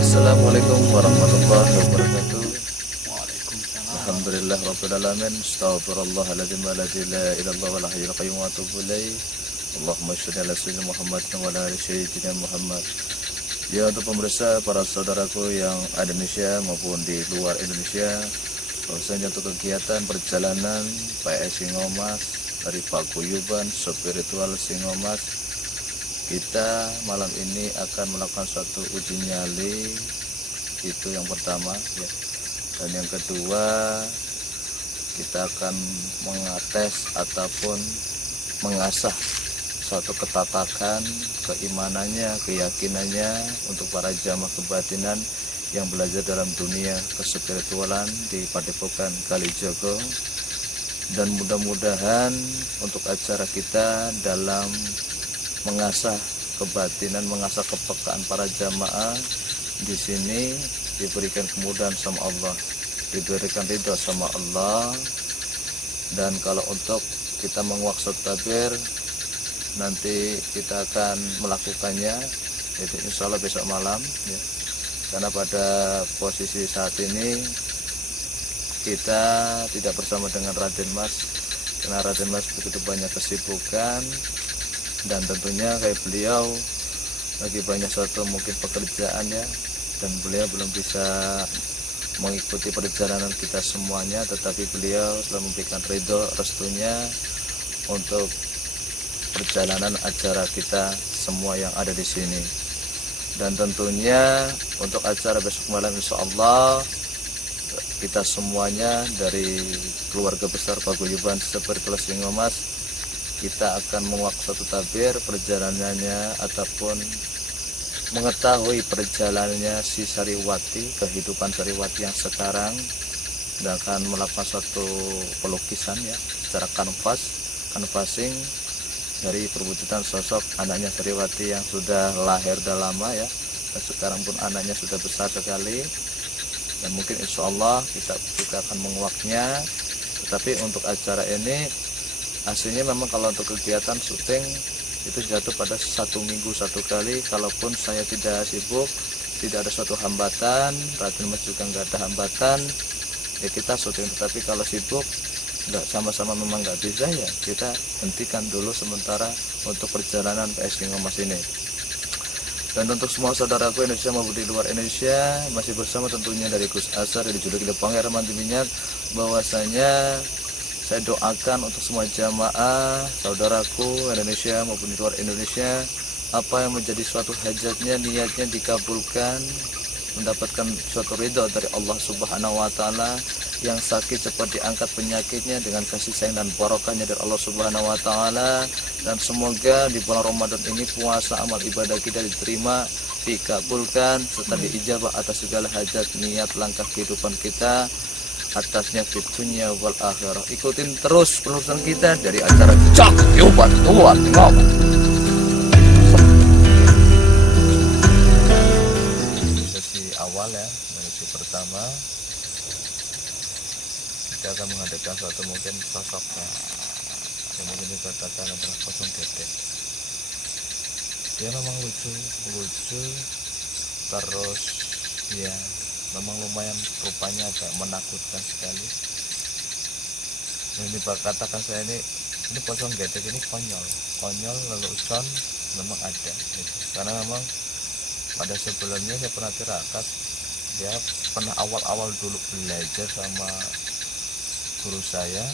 Assalamualaikum warahmatullahi wabarakatuh. Alhamdulillah rabbil alamin. Astaghfirullahaladzim wa la ilaha illallah wal hayyul qayyum wa atubu ilaih. Allahumma shalli ala sayyidina Muhammad wa ala ali sayyidina Muhammad. Ya, untuk pemirsa, para saudaraku yang ada di Indonesia maupun di luar Indonesia, bahwasanya untuk kegiatan perjalanan PS Singomas dari Paguyuban Spiritual Singomas, kita malam ini akan melakukan suatu uji nyali. Itu yang pertama ya. Dan yang kedua, kita akan mengates ataupun mengasah suatu ketatakan keimanannya, keyakinannya untuk para jamaah kebatinan yang belajar dalam dunia kespiritualan di Padepokan Kalijogo. Dan mudah-mudahan untuk acara kita dalam mengasah kebatinan, mengasah kepekaan para jamaah di sini diberikan kemudahan sama Allah, diberikan ridho sama Allah. Dan kalau untuk kita menguak tabir, nanti kita akan melakukannya itu insya Allah besok malam ya. Karena pada posisi saat ini kita tidak bersama dengan Raden Mas, karena Raden Mas begitu banyak kesibukan. Dan tentunya kayak beliau lagi banyak suatu mungkin pekerjaan ya, dan beliau belum bisa mengikuti perjalanan kita semuanya, tetapi beliau telah memberikan ridho restunya untuk perjalanan acara kita semua yang ada di sini. Dan tentunya untuk acara besok malam insya Allah kita semuanya dari keluarga besar Paguyuban Spiritual Singomas, kita akan menguak suatu tabir perjalanannya ataupun mengetahui perjalanannya si Sariwati, kehidupan Sariwati yang sekarang, dan akan melakukan suatu pelukisan ya secara canvassing dari perwujudan sosok anaknya Sariwati yang sudah lahir dah lama ya, dan sekarang pun anaknya sudah besar sekali. Dan mungkin insya Allah kita juga akan menguaknya. Tetapi untuk acara ini hasilnya memang kalau untuk kegiatan syuting itu jatuh pada 1 minggu 1 kali. Kalaupun saya tidak sibuk, tidak ada suatu hambatan, Raden Mas juga nggak ada hambatan, ya kita syuting. Tetapi kalau sibuk, nggak sama-sama memang nggak bisa ya, kita hentikan dulu sementara untuk perjalanan PS Singomas ini. Dan untuk semua saudaraku Indonesia maupun di luar Indonesia, masih bersama tentunya dari Gus Asar dari Judul Pangeran Manti Minyak, bahwasanya saya doakan untuk semua jamaah saudaraku Indonesia maupun di luar Indonesia, apa yang menjadi suatu hajatnya, niatnya dikabulkan, mendapatkan suatu ridho dari Allah Subhanahu wa Ta'ala. Yang sakit cepat diangkat penyakitnya dengan kasih sayang dan barokahnya dari Allah Subhanahu wa Ta'ala. Dan semoga di bulan Ramadan ini puasa amal ibadah kita diterima, dikabulkan, serta diijabah atas segala hajat, niat, langkah kehidupan kita, atasnya fitunya wal akhirah. Ikutin terus penelusuran kita dari acara Cak Yubat Tuan Ngomong. Sesi awal ya, sesi pertama kita akan menghadirkan suatu mungkin sosoknya yang mungkin dikatakan adalah Kosong Dede. Dia memang lucu, terus ya memang lumayan rupanya agak menakutkan sekali. Ini katakan saya ini Kosong Gedek ini konyol lelucon memang ada gitu. Karena memang pada sebelumnya saya pernah tirakat, dia pernah awal-awal dulu belajar sama guru saya,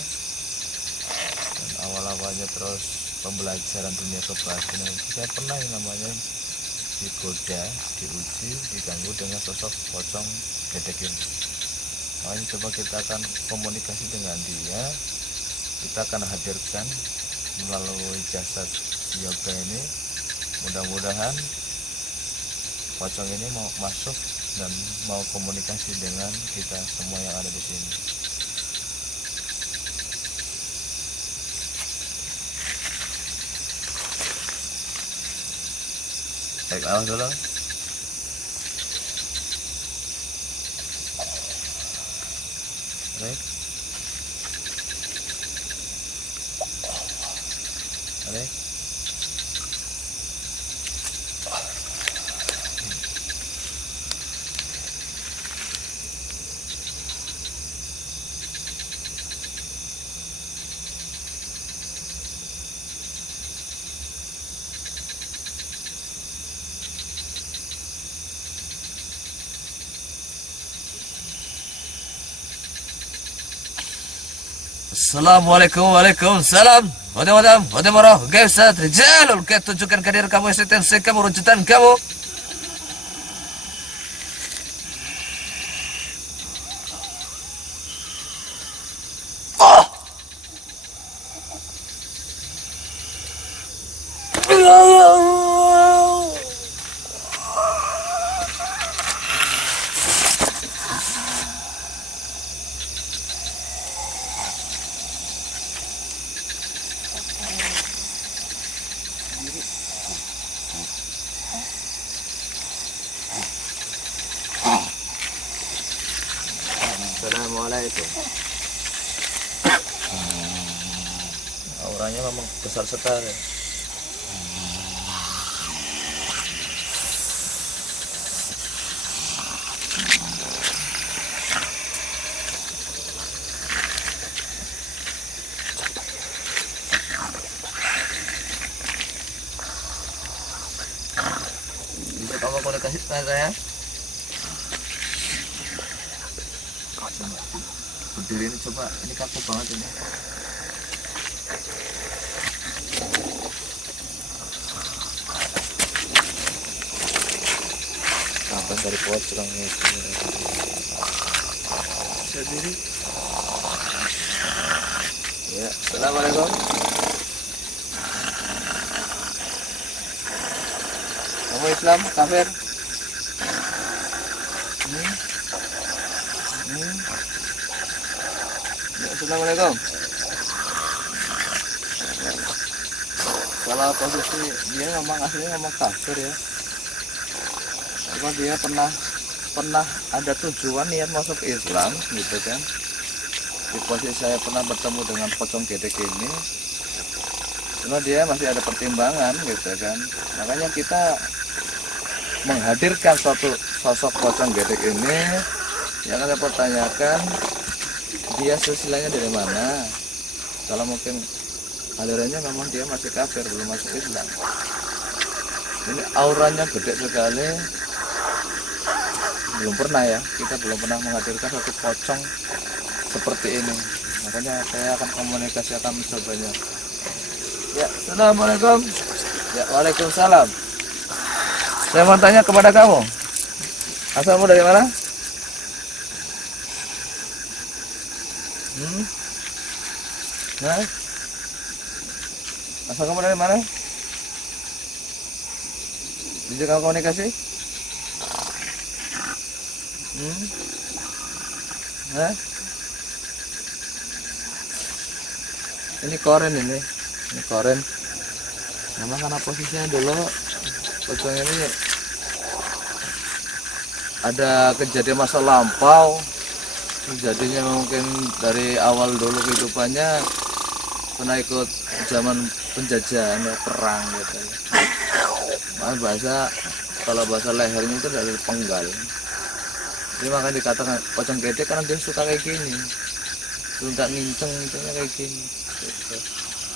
dan awal-awalnya terus pembelajaran dunia kebatinan saya pernah yang namanya digoda, diuji, diganggu dengan sosok pocong gedek ini. Makanya coba kita akan komunikasi dengan dia, kita akan hadirkan melalui jasad yoga ini. Mudah-mudahan pocong ini mau masuk dan mau komunikasi dengan kita semua yang ada di sini. Baik, awas dulu. Baik. Baik. Assalamualaikum, waalaikumsalam. Waalaikumsalam, marah. Guys, Rijalul, kita tunjukkan kehadiran kamu, eksistensi kamu, rujukan kamu. Assalamualaikum. Auranya memang besar sekali. Bisa kamu komunikasi dengan saya? Berdiri ini coba, ini kaku banget ini. Kapan dari pocong itu? Berdiri. Ya, assalamualaikum. Kamu Islam, kafir? Ya, assalamualaikum. Kalau posisi dia memang aslinya memang kafir ya. Cuma dia pernah ada tujuan niat masuk Islam gitu kan. Di posisi saya pernah bertemu dengan pocong gedek ini, cuma dia masih ada pertimbangan gitu kan. Makanya kita menghadirkan suatu sosok pocong gedek ini yang kita pertanyakan dia silsilahnya dari mana. Kalau mungkin alirannya memang dia masih kafir, belum masuk Islam. Ini auranya gede sekali. Belum pernah ya, kita belum pernah menghadirkan satu pocong seperti ini. Makanya saya akan komunikasi, akan mencobanya. Ya, assalamualaikum. Ya, waalaikumsalam. Saya mau tanya kepada kamu, asalmu dari mana? Nah, asal kamu dari mana? Bisa kamu komunikasi? Nah, ini koren ini koren. Memang karena posisinya dulu pocong ini ada kejadian masa lampau. Jadinya mungkin dari awal dulu kehidupannya pernah ikut zaman penjajahan ya, perang gitu. Nah, kalau bahasa lehernya itu dari penggal. Jadi makanya dikatakan pocong gedek karena dia suka kayak gini, suka ngincengnya kayak gini gitu.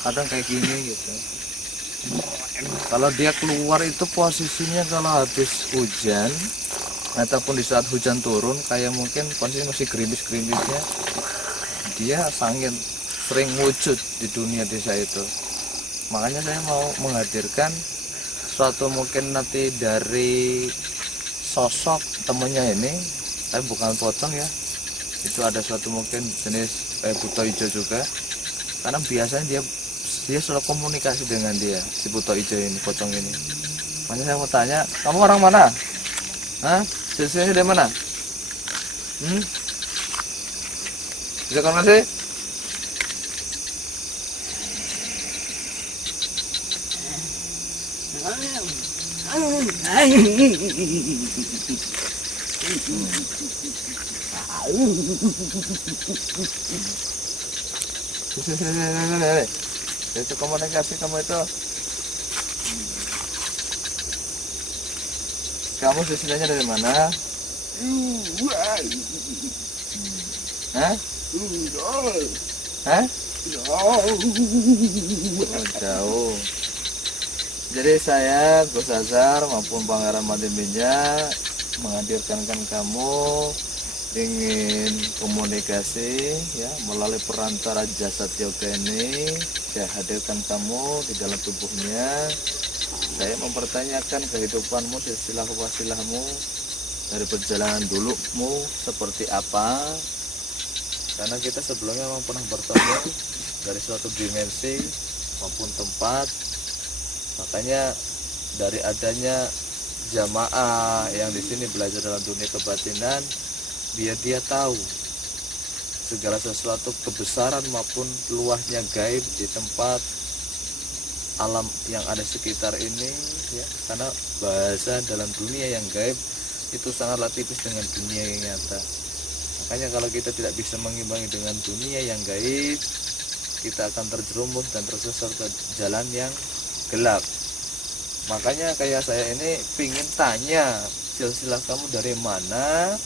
Kadang kayak gini gitu. Kalau dia keluar itu posisinya kalau habis hujan ataupun di saat hujan turun, kayak mungkin posisi masih gerimis-gerimisnya, dia sangat sering wujud di dunia desa itu. Makanya saya mau menghadirkan suatu mungkin nanti dari sosok temennya ini, tapi bukan pocong ya, itu ada suatu mungkin jenis buto hijau juga, karena biasanya dia selalu komunikasi dengan dia, si buto hijau ini, pocong ini. Makanya saya mau tanya, kamu orang mana? Hah? Jenisnya dari mana? Bisa kamu sih? Itu komunikasi kamu itu. Kamu sebenarnya dari mana? Hah? Hah? Oh, jauh. Jadi saya Gus Azhar maupun Pangeran Madembinya menghadirkan kamu ingin komunikasi ya melalui perantara jasad yoga ini. Saya hadirkan kamu di dalam tubuhnya. Saya mempertanyakan kehidupanmu, silsilah-silsilahmu dari perjalanan dulumu seperti apa, karena kita sebelumnya memang pernah bertemu dari suatu dimensi maupun tempat. Makanya dari adanya jamaah yang di sini belajar dalam dunia kebatinan, biar dia tahu segala sesuatu kebesaran maupun luasnya gaib di tempat alam yang ada sekitar ini ya, karena bahasa dalam dunia yang gaib itu sangatlah tipis dengan dunia yang nyata. Makanya kalau kita tidak bisa mengimbangi dengan dunia yang gaib, kita akan terjerumus dan tersesat ke jalan yang gelap. Makanya kayak saya ini pingin tanya silsilah kamu dari mana,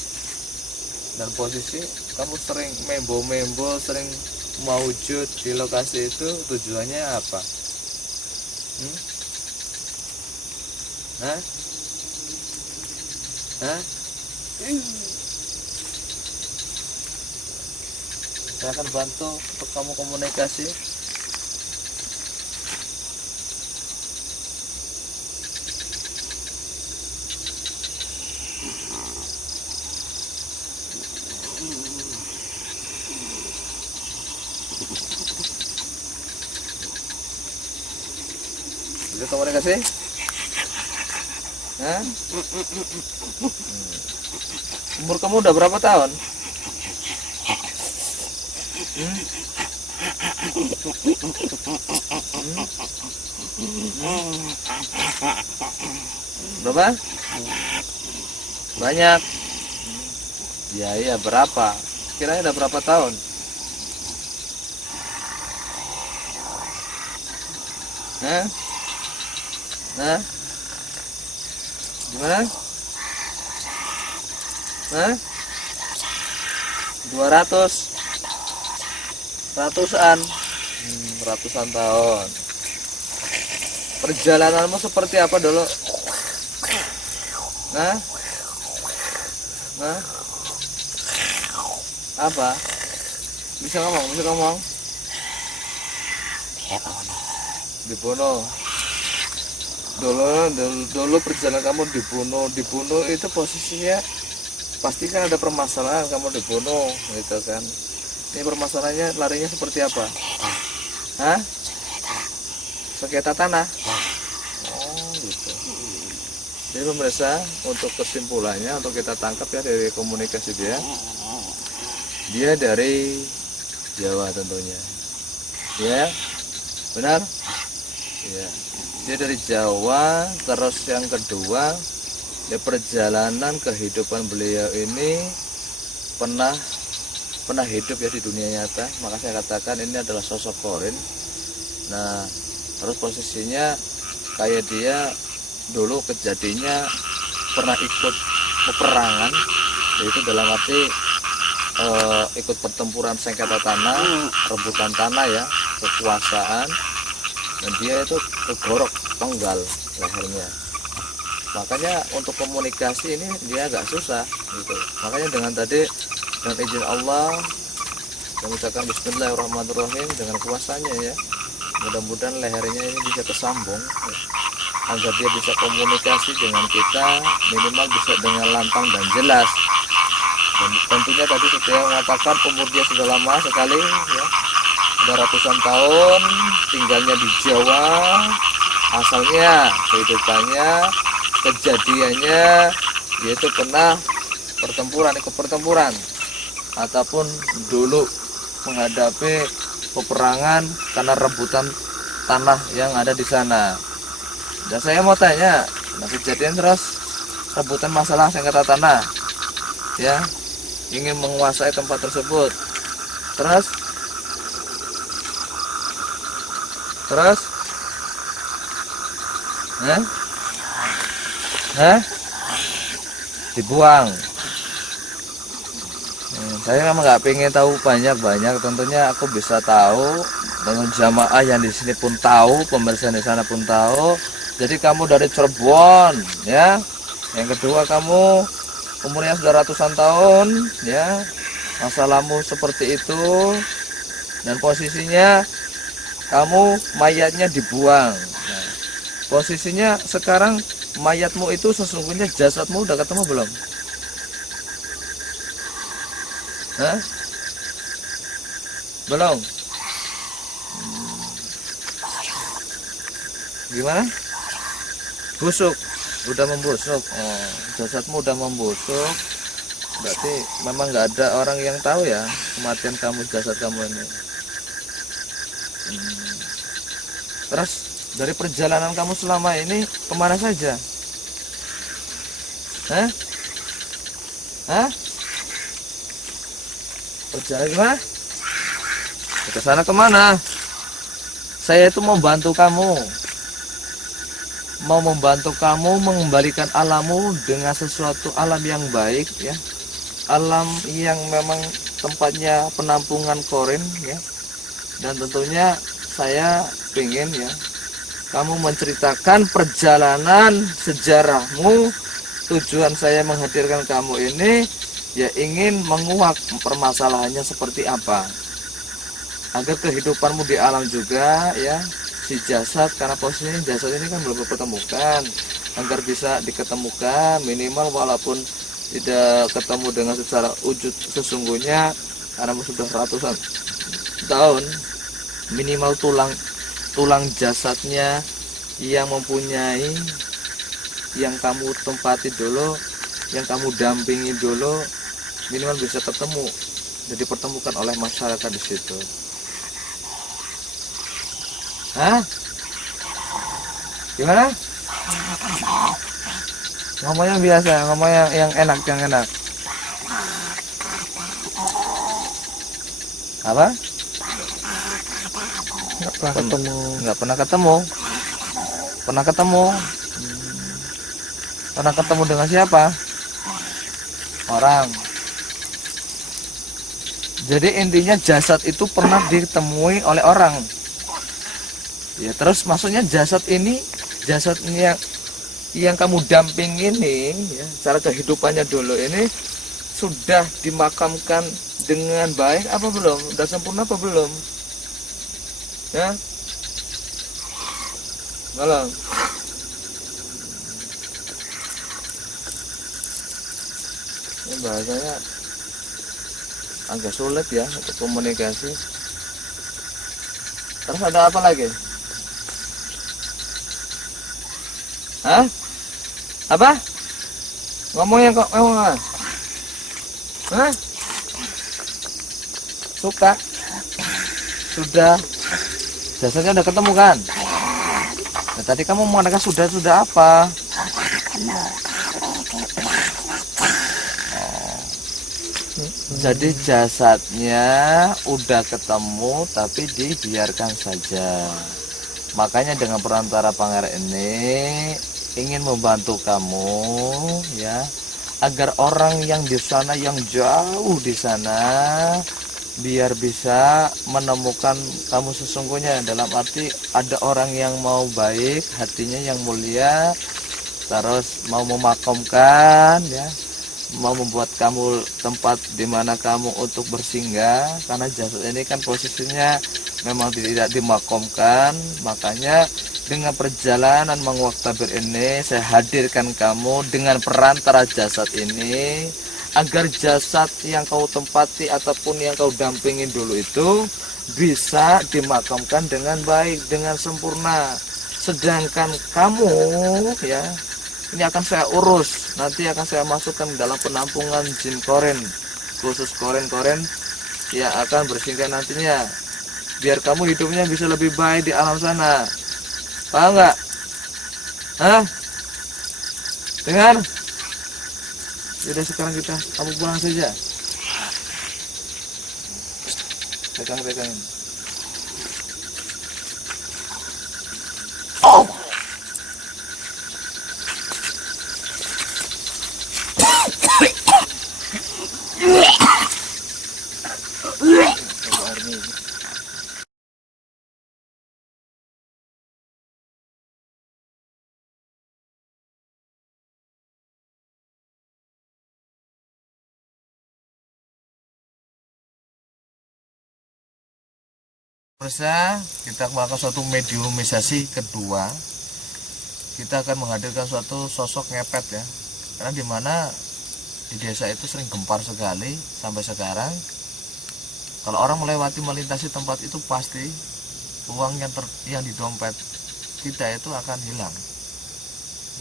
dan posisi kamu sering membo-membo, sering mewujud di lokasi itu, tujuannya apa? Hah? Hah? Saya akan bantu untuk kamu komunikasi. Bisa komunikasi? Hah? Umur kamu udah berapa tahun? Berapa? Banyak. Ya iya, berapa? Kiranya udah berapa tahun? Hah? Nah, gimana? Hah? 200 ratusan ratusan tahun. Perjalananmu seperti apa dulu? Nah, apa? Bisa ngomong? Dibunuh. Dulu perjalanan kamu dibunuh itu posisinya pasti kan ada permasalahan, kamu dibunuh gitu kan. Ini permasalahannya larinya seperti apa? Hah? Sengketa tanah? Oh gitu. Jadi pemirsa, untuk kesimpulannya, untuk kita tangkap ya dari komunikasi dia dari Jawa tentunya. Ya, benar? Ya. Dia dari Jawa. Terus yang kedua, ya perjalanan kehidupan beliau ini pernah hidup ya di dunia nyata. Maka saya katakan ini adalah sosok Qorin. Nah, terus posisinya kayak dia dulu kejadiannya pernah ikut peperangan, yaitu dalam arti ikut pertempuran sengketa tanah, rebutan tanah ya, kekuasaan, dan dia itu kegorok terpenggal lehernya. Makanya untuk komunikasi ini dia agak susah gitu. Makanya dengan izin Allah, mengucapkan Bismillahirrahmanirrahim dengan puasanya ya, mudah-mudahan lehernya ini bisa kesambung ya, agar dia bisa komunikasi dengan kita, minimal bisa dengan lantang dan jelas. Dan tentunya tadi saya mengatakan umur dia sudah lama sekali ya, sudah ratusan tahun tinggalnya di Jawa, asalnya kehidupannya, kejadiannya yaitu pernah ikut pertempuran ataupun dulu menghadapi peperangan karena rebutan tanah yang ada di sana. Dan saya mau tanya, kejadian terus rebutan masalah sengketa tanah ya, ingin menguasai tempat tersebut. Terus dibuang. Saya memang nggak pengen tahu banyak, tentunya aku bisa tahu dengan jamaah yang di sini pun tahu, pemirsa di sana pun tahu. Jadi kamu dari Cirebon ya, yang kedua kamu umurnya sudah ratusan tahun ya, masalahmu seperti itu, dan posisinya kamu mayatnya dibuang. Nah, posisinya sekarang mayatmu itu sesungguhnya jasadmu udah ketemu belum? Hah? Belum? Gimana? Busuk, udah membusuk. Oh, jasadmu udah membusuk. Berarti memang nggak ada orang yang tahu ya kematian kamu, jasad kamu ini. Terus dari perjalanan kamu selama ini kemana saja? Hah? Perjalanan gimana? Ke sana kemana? Saya itu mau membantu kamu mengembalikan alammu dengan sesuatu alam yang baik ya, alam yang memang tempatnya penampungan korin ya. Dan tentunya saya ingin ya kamu menceritakan perjalanan sejarahmu. Tujuan saya menghadirkan kamu ini ya ingin menguak permasalahannya seperti apa, agar kehidupanmu di alam juga ya, si jasad, karena posisinya jasad ini kan belum diketemukan, agar bisa diketemukan minimal walaupun tidak ketemu dengan secara wujud sesungguhnya, karena sudah ratusan tahun, minimal tulang jasadnya yang mempunyai, yang kamu tempati dulu, yang kamu dampingi dulu, minimal bisa ketemu dan dipertemukan oleh masyarakat di situ. Hah? Gimana? Ngomong yang biasa, ngomong yang enak, Apa? Nggak pernah ketemu. Pernah ketemu dengan siapa? Orang. Jadi intinya jasad itu pernah ditemui oleh orang. Ya, terus maksudnya jasadnya yang kamu damping ini ya, cara kehidupannya dulu ini sudah dimakamkan dengan baik apa belum? Sudah sempurna apa belum? Ya? Belum. Ini bahasanya agak sulit ya untuk komunikasi. Terus ada apa lagi? Hah? Apa? Ngomongnya kok mewah? Hah? Suka? Sudah. Jasadnya udah ketemu kan? Nah, tadi kamu mengatakan sudah apa? Jadi jasadnya udah ketemu tapi dibiarkan saja. Makanya dengan perantara Pangeran ini ingin membantu kamu ya, agar orang yang di sana, yang jauh di sana biar bisa menemukan kamu sesungguhnya. Dalam arti ada orang yang mau baik, hatinya yang mulia, terus mau memakamkan ya, mau membuat kamu tempat di mana kamu untuk bersinggah, karena jasad ini kan posisinya memang tidak dimakamkan. Makanya dengan perjalanan mengwaktabir ini saya hadirkan kamu dengan perantara jasad ini, agar jasad yang kau tempati ataupun yang kau dampingi dulu itu bisa dimakamkan dengan baik, dengan sempurna. Sedangkan kamu ya, ini akan saya urus, nanti akan saya masukkan dalam penampungan jin koren, khusus koren-koren yang akan bersinggah nantinya, biar kamu hidupnya bisa lebih baik di alam sana. Paham nggak? Hah? Dengar? Sudah, sekarang kamu pulang saja. Pegang-pegangin. Oh. Terusnya kita melakukan suatu mediumisasi kedua. Kita akan menghadirkan suatu sosok ngepet ya, karena dimana di desa itu sering gempar sekali sampai sekarang. Kalau orang melintasi tempat itu, pasti uang yang di dompet kita itu akan hilang,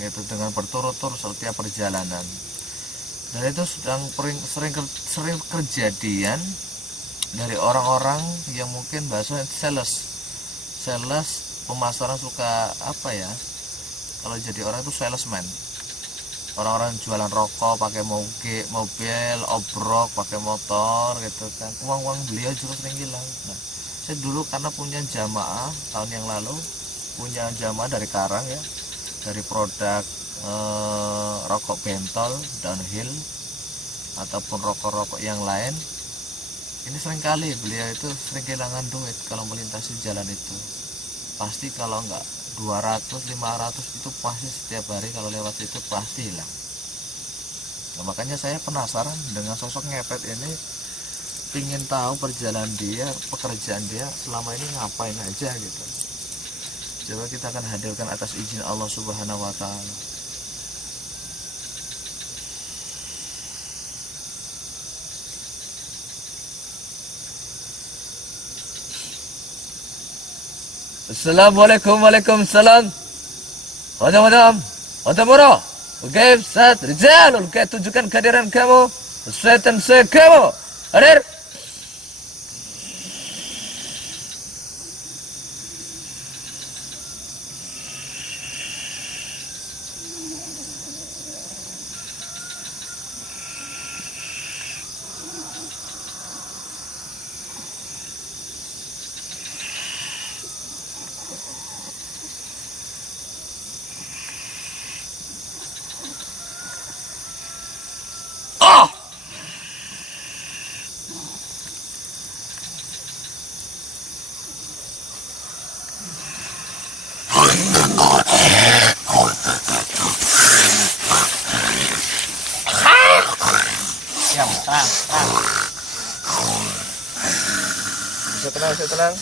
yaitu dengan berturut-turut setiap perjalanan. Dan itu sering kejadian dari orang-orang yang mungkin bahasa sales pemasaran, suka apa ya, kalau jadi orang itu salesman, orang-orang jualan rokok pakai mobil, obrok pakai motor gitu kan, uang beliau juga sering hilang. Nah, saya dulu karena punya jamaah tahun yang lalu, punya jamaah dari Karang ya, dari produk rokok bentol, downhill ataupun rokok-rokok yang lain. Ini seringkali beliau itu sering kehilangan duit kalau melintasi jalan itu. Pasti kalau enggak 200, 500 itu pasti setiap hari kalau lewat situ pasti hilang. Nah, makanya saya penasaran dengan sosok ngepet ini, ingin tahu perjalanan dia, pekerjaan dia selama ini ngapain aja gitu. Coba kita akan hadirkan atas izin Allah Subhanahu wa Ta'ala. Assalamualaikum, waalaikumsalam. Madam, Moro. Oke, saat Rizal, oke, tunjukkan kehadiran kamu. Sesuaikan saya kamu. Hadir. Bisa tenang.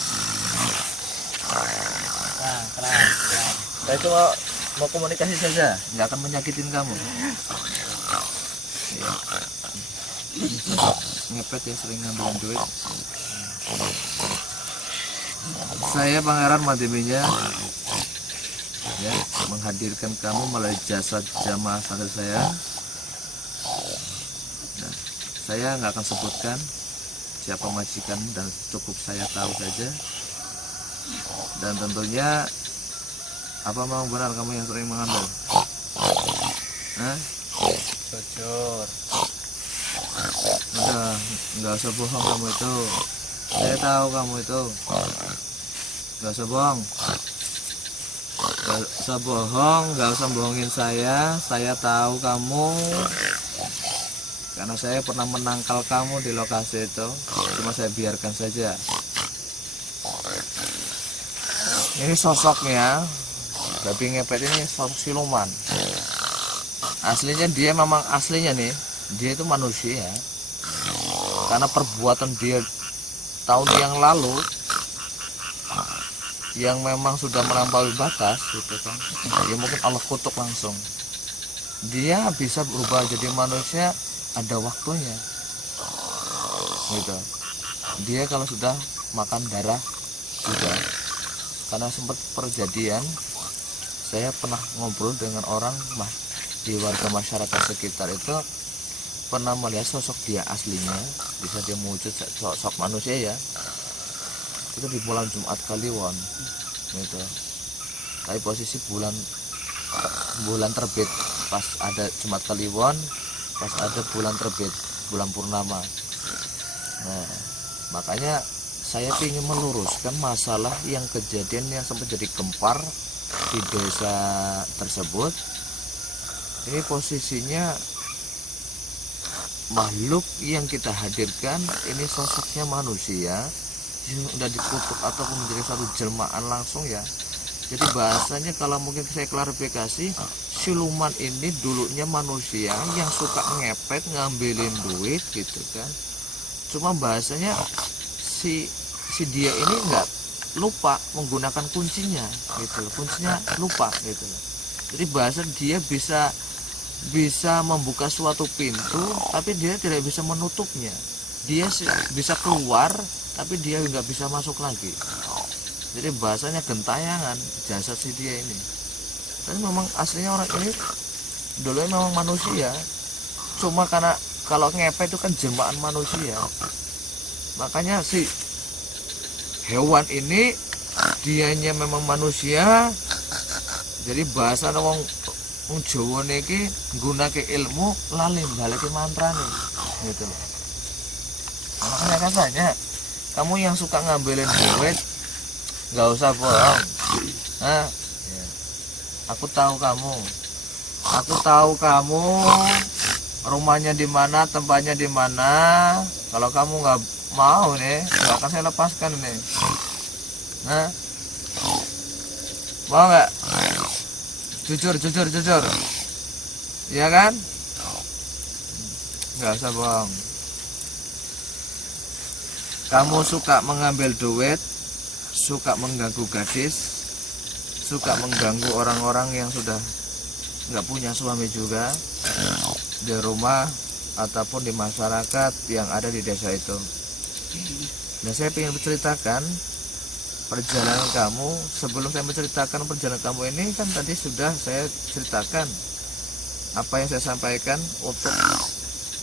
Tenang. Saya cuma mau komunikasi saja, nggak akan menyakitin kamu. Ya. Ngepet yang sering ngambil duit. Saya Pangeran Mademinya ya, menghadirkan kamu melalui jasa jamaah santri saya. Nah, saya nggak akan sebutkan siapa majikan dan cukup saya tahu saja. Dan tentunya apa memang benar kamu yang sering mengambil? Hah? Jujur. Udah, nggak usah bohong kamu itu. Saya tahu kamu itu. Nggak usah bohong. Nggak usah bohong, nggak usah bohongin saya. Saya tahu kamu karena saya pernah menangkal kamu di lokasi itu, cuma saya biarkan saja. Ini sosoknya babi ngepet ini sosok siluman. Aslinya dia memang aslinya nih, dia itu manusia. Karena perbuatan dia tahun yang lalu yang memang sudah melampaui batas gitu kan, ya mungkin Allah kutuk langsung. Dia bisa berubah jadi manusia ada waktunya gitu. Dia kalau sudah makan darah sudah. Karena sempat perjadian, saya pernah ngobrol dengan orang di warga masyarakat sekitar itu, pernah melihat sosok dia aslinya, bisa dia wujud sosok manusia ya, itu di bulan Jumat Kliwon gitu. Tapi posisi bulan terbit, pas ada Jumat Kliwon, pas ada bulan terbit, bulan purnama. Nah, makanya saya ingin meluruskan masalah yang kejadian yang sempat jadi gempar di desa tersebut. Ini posisinya makhluk yang kita hadirkan ini sosoknya manusia yang sudah dikutuk ataupun menjadi satu jelmaan langsung ya. Jadi bahasanya kalau mungkin saya klarifikasi, siluman ini dulunya manusia yang suka ngepet ngambilin duit gitu kan. Cuma bahasanya si dia ini nggak lupa menggunakan kuncinya gitu, kuncinya lupa gitu. Jadi bahasa dia bisa membuka suatu pintu tapi dia tidak bisa menutupnya. Dia bisa keluar tapi dia nggak bisa masuk lagi. Jadi bahasanya gentayangan jasad si dia ini. Tapi memang aslinya orang ini dulu memang manusia, cuma karena kalau ngepet itu kan jelmaan manusia, makanya si hewan ini dianya memang manusia. Jadi bahasa wong Jawa niki nggunake ilmu lali balike mantrane gitu loh. Makanya katanya kamu yang suka ngambilin duit nggak usah bohong. Nah, ya. Aku tahu kamu rumahnya di mana, tempatnya di mana. Kalau kamu nggak mau nih, nggak akan saya lepaskan nih. Nah, mau nggak? Jujur, iya kan? Nggak usah bohong. Kamu suka mengambil duit, suka mengganggu gadis, suka mengganggu orang-orang yang sudah nggak punya suami juga di rumah ataupun di masyarakat yang ada di desa itu. Nah, saya ingin menceritakan perjalanan kamu. Sebelum saya menceritakan perjalanan kamu ini kan tadi sudah saya ceritakan apa yang saya sampaikan untuk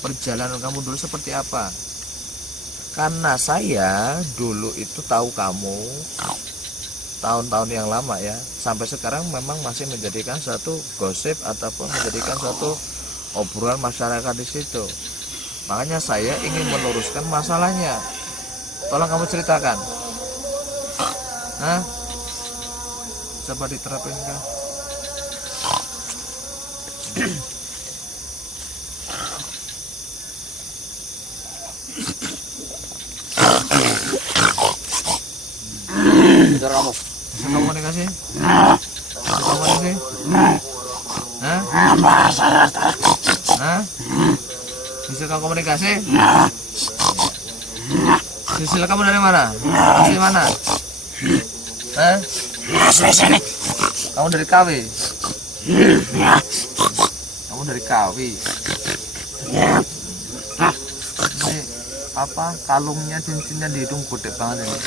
perjalanan kamu dulu seperti apa. Karena saya dulu itu tahu kamu tahun-tahun yang lama ya, sampai sekarang memang masih menjadikan satu gosip ataupun menjadikan satu obrolan masyarakat di situ. Makanya saya ingin meluruskan masalahnya. Tolong kamu ceritakan. Hah? Coba diterapin kan? Bicara kamu. Bisa komunikasi? Bisa komunikasi? Hah? Hah? Bisa kamu komunikasi? Sisil kamu dari mana? Asli mana? Hah? Asli sini. Kamu dari Kawi? Kamu dari Kawi? Ini apa? Kalungnya, cincinnya di hidung gede banget ini.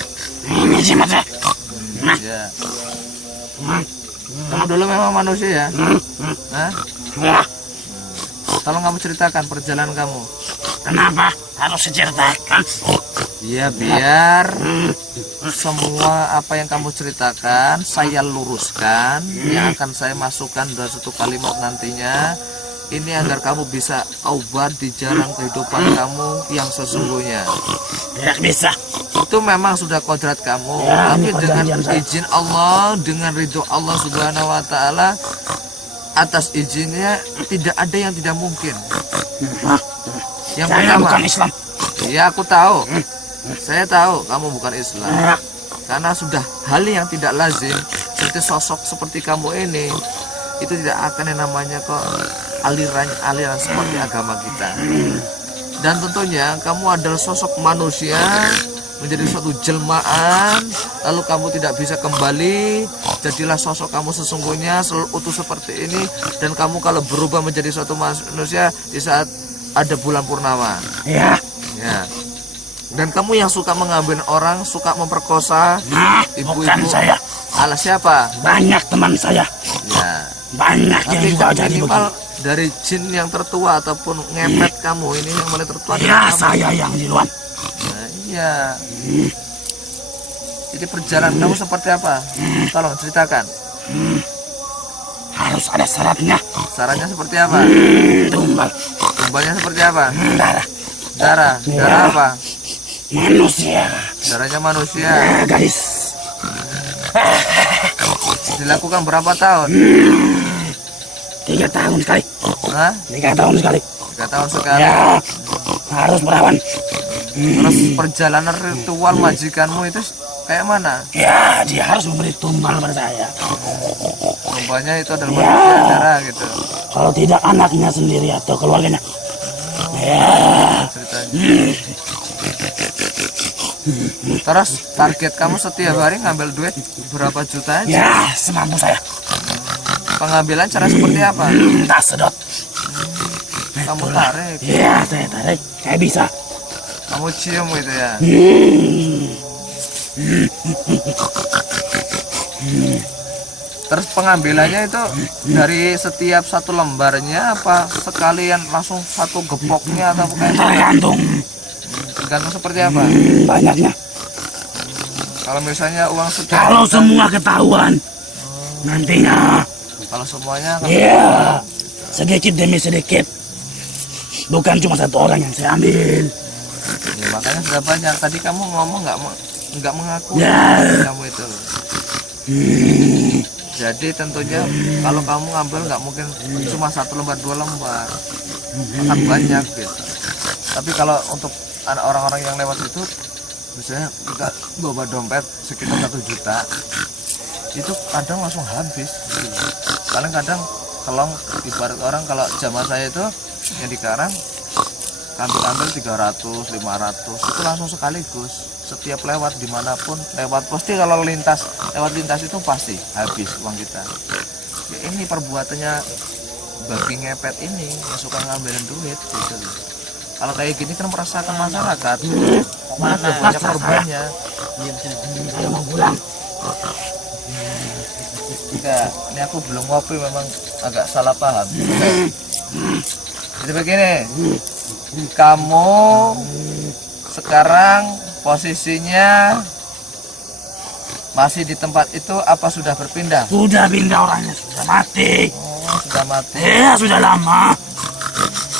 Ini sih mata. Ya. Kamu dulu memang manusia ya? Hah? Tolong kamu ceritakan perjalanan kamu. Kenapa harus diceritakan? Ya biar semua apa yang kamu ceritakan saya luruskan, yang akan saya masukkan dalam satu kalimat nantinya. Ini agar kamu bisa taubat di jalan kehidupan kamu yang sesungguhnya. Tidak bisa. Itu memang sudah kodrat kamu, tapi dengan izin Allah, dengan ridho Allah Subhanahu wa Ta'ala, atas izinnya tidak ada yang tidak mungkin. Yang Saya pertama, bukan Islam. ya aku tahu. Saya tahu kamu bukan Islam. Ya. Karena sudah hal yang tidak lazim seperti sosok seperti kamu ini itu tidak akan yang namanya kok aliran seperti agama kita. Dan tentunya kamu adalah sosok manusia menjadi suatu jelmaan, lalu kamu tidak bisa kembali. Jadilah sosok kamu sesungguhnya selalu utuh seperti ini, dan kamu kalau berubah menjadi suatu manusia di saat ada bulan purnama. Ya. Ya. Dan kamu yang suka mengambil orang, suka memperkosa Nah, ibu-ibu. bukan saya. Ala siapa? Banyak teman saya. Ya. Banyak yang Tapi juga kan jadi minimal begini. dari jin yang tertua ataupun ngepet kamu ini yang paling tertua. Ya, adalah kamu. saya yang duluan. Nah, iya. Jadi perjalanan kamu seperti apa? Tolong ceritakan. Harus ada syaratnya. Sarannya seperti apa? Tumbal. Tumbalnya seperti apa? Darah. Darah. Darah apa? Manusia. Darahnya manusia. Ya, gadis. Dilakukan berapa tahun? 3 tahun sekali. Hah? 3 tahun sekali. 3 tahun sekali. Ya. Harus berawan. Terus perjalanan ritual majikanmu itu kayak mana? Ya, dia harus memberi tumbal pada saya. Tumbalnya itu adalah manusia darah gitu. Kalau tidak anaknya sendiri atau keluarganya. Ya. Ceritanya. Terus target kamu setiap hari ngambil duit berapa juta aja? Ya, semampu saya. Pengambilan cara seperti apa? Tak sedot. Kamu tarik, Ya, saya tarik. Saya bisa. kamu cium gitu ya. Terus pengambilannya itu dari setiap satu lembarnya apa sekalian langsung satu gepoknya atau kayak mana? Tergantung Tergantung seperti apa? banyaknya. Kalau misalnya uang sekian Kalau juta, semua ketahuan, nantinya, kalau semuanya kan ya, sedikit demi sedikit. Bukan cuma satu orang yang saya ambil. ya, makanya sudah banyak. Tadi kamu ngomong nggak mengaku Ya. kamu itu. Jadi tentunya kalau kamu ngambil nggak mungkin cuma 1 lembar 2 lembar, akan banyak gitu. Tapi kalau untuk orang-orang yang lewat itu, misalnya kita bawa dompet sekitar 1 juta, itu kadang langsung habis. Gitu. Paling kadang kelong ibarat orang kalau zaman saya itu yang di Karang ambil 300, 500 itu langsung sekaligus. Setiap lewat dimanapun lewat pasti kalau lewat lintas itu pasti habis uang kita. Ya, ini perbuatannya babi ngepet ini yang suka ngambilin duit gitu. Kalau kayak gini kan meresahkan masyarakat. Mana banyak korbannya. Saya mau pulang. Enggak, ini aku belum ngopi memang agak salah paham. Jadi begini, kamu sekarang posisinya masih di tempat itu apa sudah berpindah? Sudah pindah orangnya, sudah mati. Oh, sudah mati. Ya, sudah lama.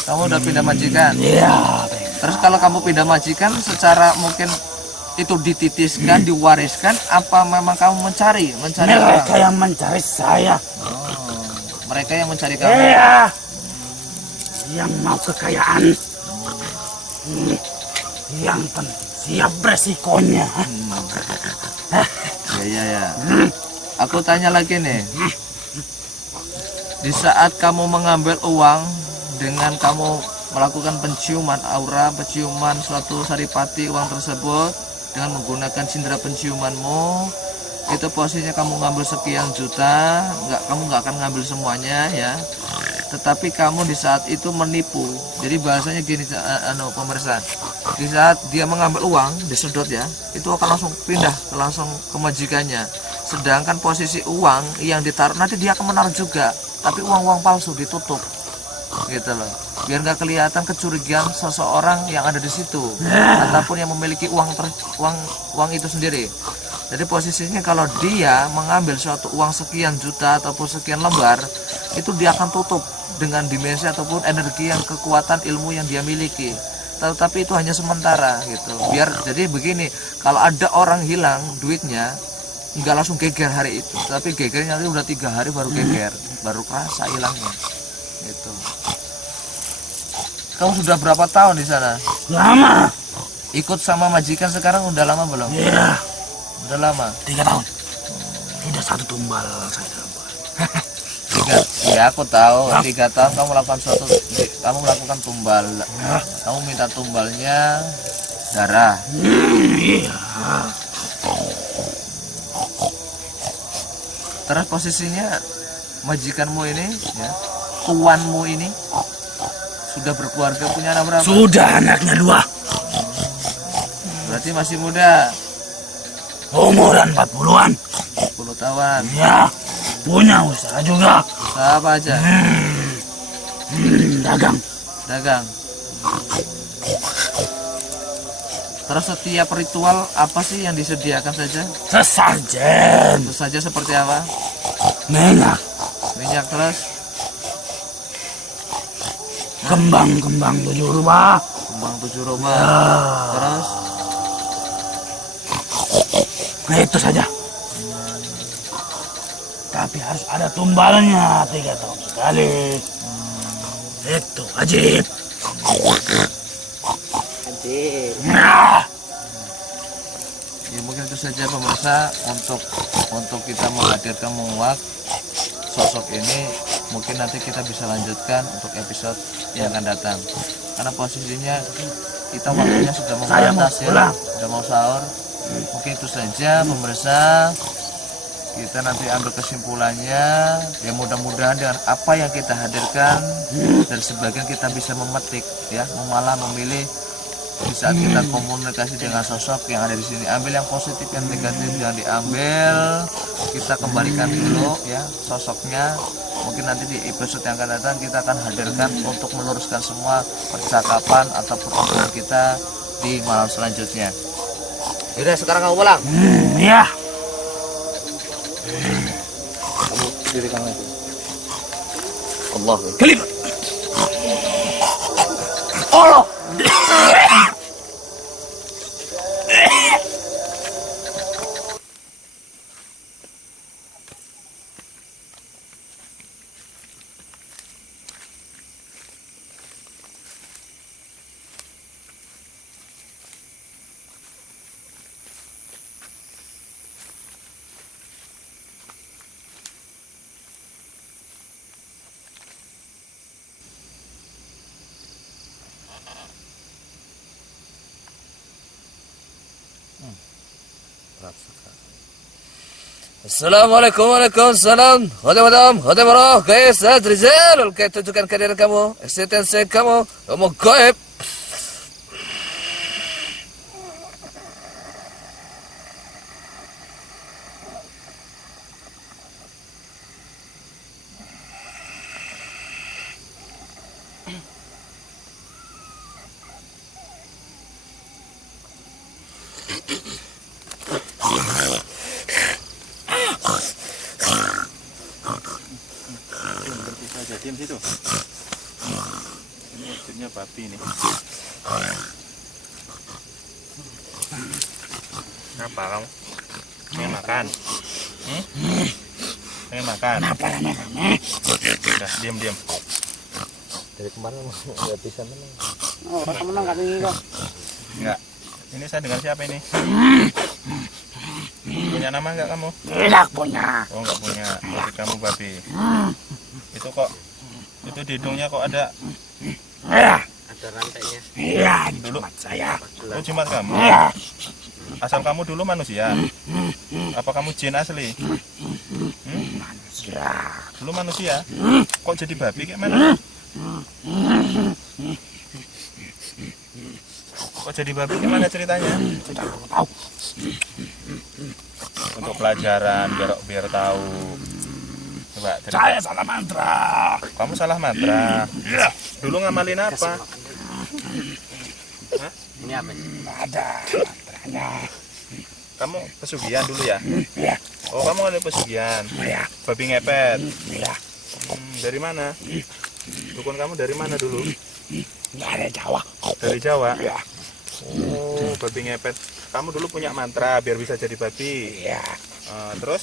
Kamu udah pindah majikan. Ya, Terus kalau kamu pindah majikan secara mungkin itu dititiskan, diwariskan, apa memang kamu mencari mereka orang? yang mencari saya. Oh, mereka yang mencari kamu. Ya, yang mau kekayaan. Yang penting siap resikonya. Ya. Aku tanya lagi nih. Di saat kamu mengambil uang dengan kamu melakukan penciuman aura, penciuman suatu saripati uang tersebut dengan menggunakan cindera penciumanmu, itu posisinya kamu ngambil sekian juta, kamu nggak akan ngambil semuanya ya. Tetapi kamu di saat itu menipu. Jadi bahasanya gini, pemirsa. Di saat dia mengambil uang, disedot ya, itu akan langsung pindah langsung ke majikannya. Sedangkan posisi uang yang ditaruh nanti dia akan menaruh juga, tapi uang-uang palsu ditutup, gitu loh. Biar nggak kelihatan kecurigaan seseorang yang ada di situ, ataupun yang memiliki uang itu sendiri. Jadi posisinya kalau dia mengambil suatu uang sekian juta ataupun sekian lembar, itu dia akan tutup dengan dimensi ataupun energi yang kekuatan ilmu yang dia miliki. Tetapi itu hanya sementara gitu. Biar jadi begini, kalau ada orang hilang duitnya, nggak langsung geger hari itu, tapi gegernya nanti udah 3 hari baru geger, baru kerasa hilangnya. Gitu. Kamu sudah berapa tahun di sana? Lama. Ikut sama majikan sekarang udah lama belum? Iya. Udah lama. 3 tahun. Sudah 1 tumbal saya. Ya aku tahu 3 tahun kamu melakukan tumbal. Kamu minta tumbalnya darah. Iya. Terus posisinya majikanmu ini, ya, tuanmu ini sudah berkeluarga, punya anak berapa? Sudah, anaknya 2. Berarti masih muda. Umuran 40-an. 10 tahun. Ya, punya usaha juga. Usaha apa aja? Dagang. Dagang. Terus setiap ritual apa sih yang disediakan saja? Sesajen. Tentu saja seperti apa? Minyak. Minyak, terus Kembang-kembang 7 rubah. kembang 7 rumah. Ya. Terus Itu saja. Tapi harus ada tumbalnya 3 tahun sekali. Itu wajib. Nah, ya mungkin itu saja pemirsa untuk kita menghadirkan menguak sosok ini. Mungkin nanti kita bisa lanjutkan untuk episode yang akan datang, karena posisinya kita waktunya sudah mau Saya mau batas ya, pulang. sudah mau sahur. Mungkin itu saja pemirsa, kita nanti ambil kesimpulannya. Ya mudah-mudahan dengan apa yang kita hadirkan, dari sebagian kita bisa memetik ya, malah memilih. Di saat kita komunikasi dengan sosok yang ada di sini, ambil yang positif, yang negatif yang diambil, kita kembalikan dulu ya sosoknya. Mungkin nanti di episode yang akan datang kita akan hadirkan untuk meluruskan semua percakapan atau pertemuan kita di malam selanjutnya. Yaudah, sekarang kamu pulang. ya. Kamu diri kamu itu. Allah. Kelip. Allah. Assalamualaikum, waalaikumsalam. Hodam, hodam roh, guys, Rizal. Oke, tunjukkan kehadiran kamu, eksistensi kamu gaib. Diam situ. Ini maksudnya babi nih. Kenapa kamu? Pengen makan? Pengen makan? Kenapa lama? Udah, diam. Dari kemarin nggak bisa menang. Oh, kamu menang kak ini kok. Enggak. Ini saya dengar siapa ini? Punya nama enggak kamu? Tidak punya. Oh, enggak punya. Berarti kamu babi. Itu kok, itu di hidungnya kok ada Ya. Ada rantainya. Iya, Dulu. jimat saya. Oh, jimat kamu. Ya. Asal kamu dulu manusia. Apa kamu jin asli? Manusia. Dulu manusia. Kok jadi babi kayak mana? Kok jadi babi kayak mana ceritanya? Tidak tahu. Untuk pelajaran biar tahu. Coba cerita. Saya salah mantra. Kamu salah mantra. Dulu ngamalin apa? Hah? Ini apa? Ada mantranya. Kamu pesugihan dulu ya? Ya. Oh, kamu ada pesugihan. Ya. Babi ngepet. Ya. Dari mana? Dukun kamu dari mana dulu? Dari Jawa. Dari Jawa. Ya. Oh, babi ngepet. Kamu dulu punya mantra biar bisa jadi babi. Ya. Terus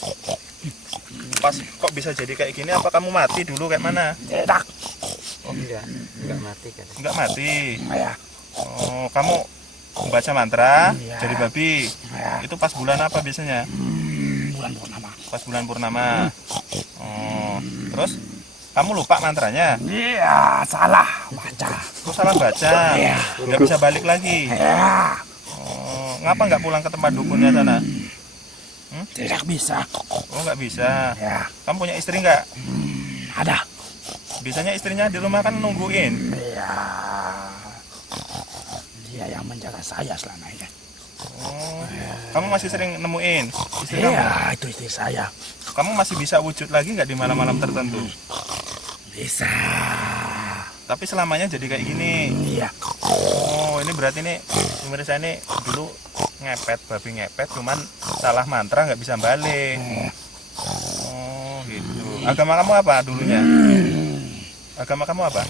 pas kok bisa jadi kayak gini? Apa kamu mati dulu kayak mana? Tidak. Enggak mati kan. Enggak mati. Ya. Oh, kamu membaca mantra Iya. jadi babi. Ya. Itu pas bulan apa biasanya? Bulan purnama. Pas bulan purnama. Oh, terus kamu lupa mantranya? Iya, salah baca. Kok salah baca? Iya. Nggak bisa balik lagi. Ya, Oh, ngapa nggak pulang ke tempat dukunnya sana? tidak bisa. Oh, nggak bisa. Ya, Kamu punya istri nggak? ada. Biasanya istrinya di rumah kan nungguin. Ya, dia yang menjaga saya selama ini. Oh, kamu masih sering nemuin istri kamu? Iya, itu istri saya. Kamu masih bisa wujud lagi nggak di malam-malam tertentu? Bisa. Tapi selamanya jadi kayak gini. Iya. Oh, ini berarti nih pemirsa ini dulu ngepet, babi ngepet, cuman salah mantra nggak bisa balik. Oh, gitu. Agama kamu apa dulunya? Agama kamu apa?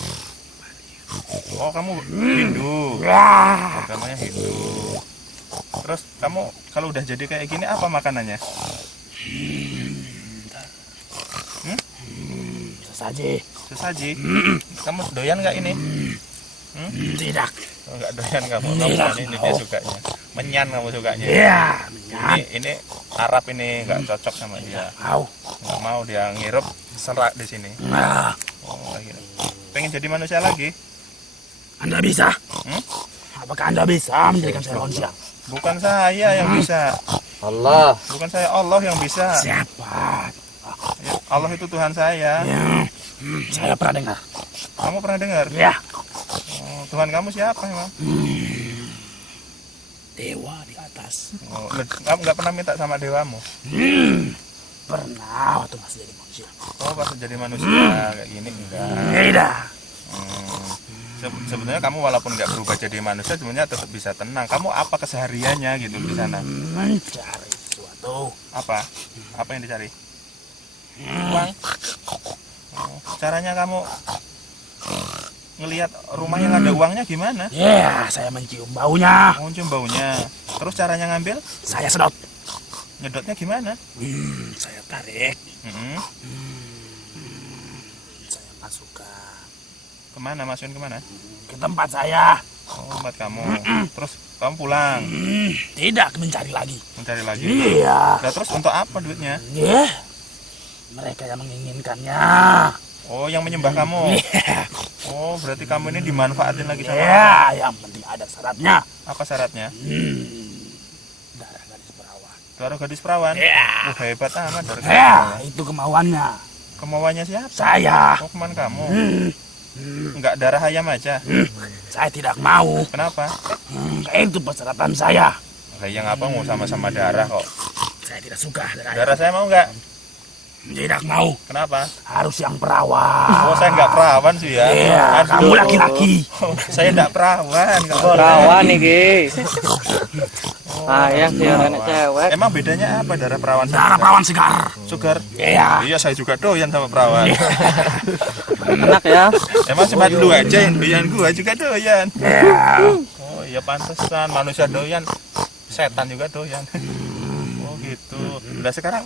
Oh, kamu Hindu. Ya, Agamanya Hindu. Terus kamu kalau udah jadi kayak gini apa makanannya? sesaji. Sesaji. Kamu doyan nggak ini? Tidak. Oh, nggak doyan kamu. Tidak, Ini dia sukanya. Menyan kamu sukanya. Iya, Ini Arab ini nggak cocok sama dia. mau. Nggak mau dia ngirup serak di sini. Nah, Oh, kayak gitu. Pengen jadi manusia lagi? Anda bisa? Hmm? Apakah Anda bisa menjadikan saya manusia? Bukan saya yang bisa. Allah. Bukan saya, Allah yang bisa. Siapa? Ya, Allah itu Tuhan saya. Ya, saya pernah dengar. Kamu pernah dengar? Ya, Oh, Tuhan kamu siapa emang? dewa di atas. Oh, kamu nggak pernah minta sama dewamu? Pernah waktu masih jadi manusia. Oh, pas jadi manusia kayak gini enggak. Tidak. Hmm. Sebenarnya kamu walaupun nggak berubah jadi manusia, sebenarnya tetap bisa tenang. Kamu apa kesehariannya gitu di sana? Mencari sesuatu. Apa? Apa yang dicari? Uang. Oh, caranya kamu ngelihat rumah yang ada uangnya gimana? Ya, saya mencium baunya. Oh, cium baunya. Terus caranya ngambil? Saya sedot. Nyedotnya gimana? Saya tarik. Mm-mm. Saya masukkan Kemana? Masukin kemana? ke tempat saya. Oh, tempat kamu. Terus kamu pulang Tidak mencari lagi. mencari lagi. Iya. Nah, terus untuk apa duitnya? Ya, mereka yang menginginkannya. Oh, yang menyembah kamu. Oh, berarti kamu ini dimanfaatin lagi sama orang. Ya, yang penting ada syaratnya. Apa syaratnya? Darah gadis perawan. Darah gadis perawan. Ya. Hebat amat darah gadis Ya, perawan. itu kemauannya. Kemauannya siapa? Saya. Oh, kemana kamu? Enggak darah ayam aja. Saya tidak mau. Kenapa? Itu persyaratan saya. Lah yang apa mau sama-sama darah kok? Saya tidak suka darah. Darah saya mau enggak? Tidak mau. Kenapa? Harus yang perawan. Oh, saya enggak perawan sih ya. Iya, Aduh. kamu laki-laki. Oh, saya enggak perawan. Enggak boleh. Perawan iki. Ayah dia anak cewek. Emang bedanya apa darah perawan sama Darah perawan segar. sugar? Iya. Iya, saya juga doyan sama perawan. Enak ya. Emang cuma lu aja yang doyan, gua juga doyan. Iya. Oh iya pantesan manusia doyan, setan juga doyan. Oh gitu. Udah sekarang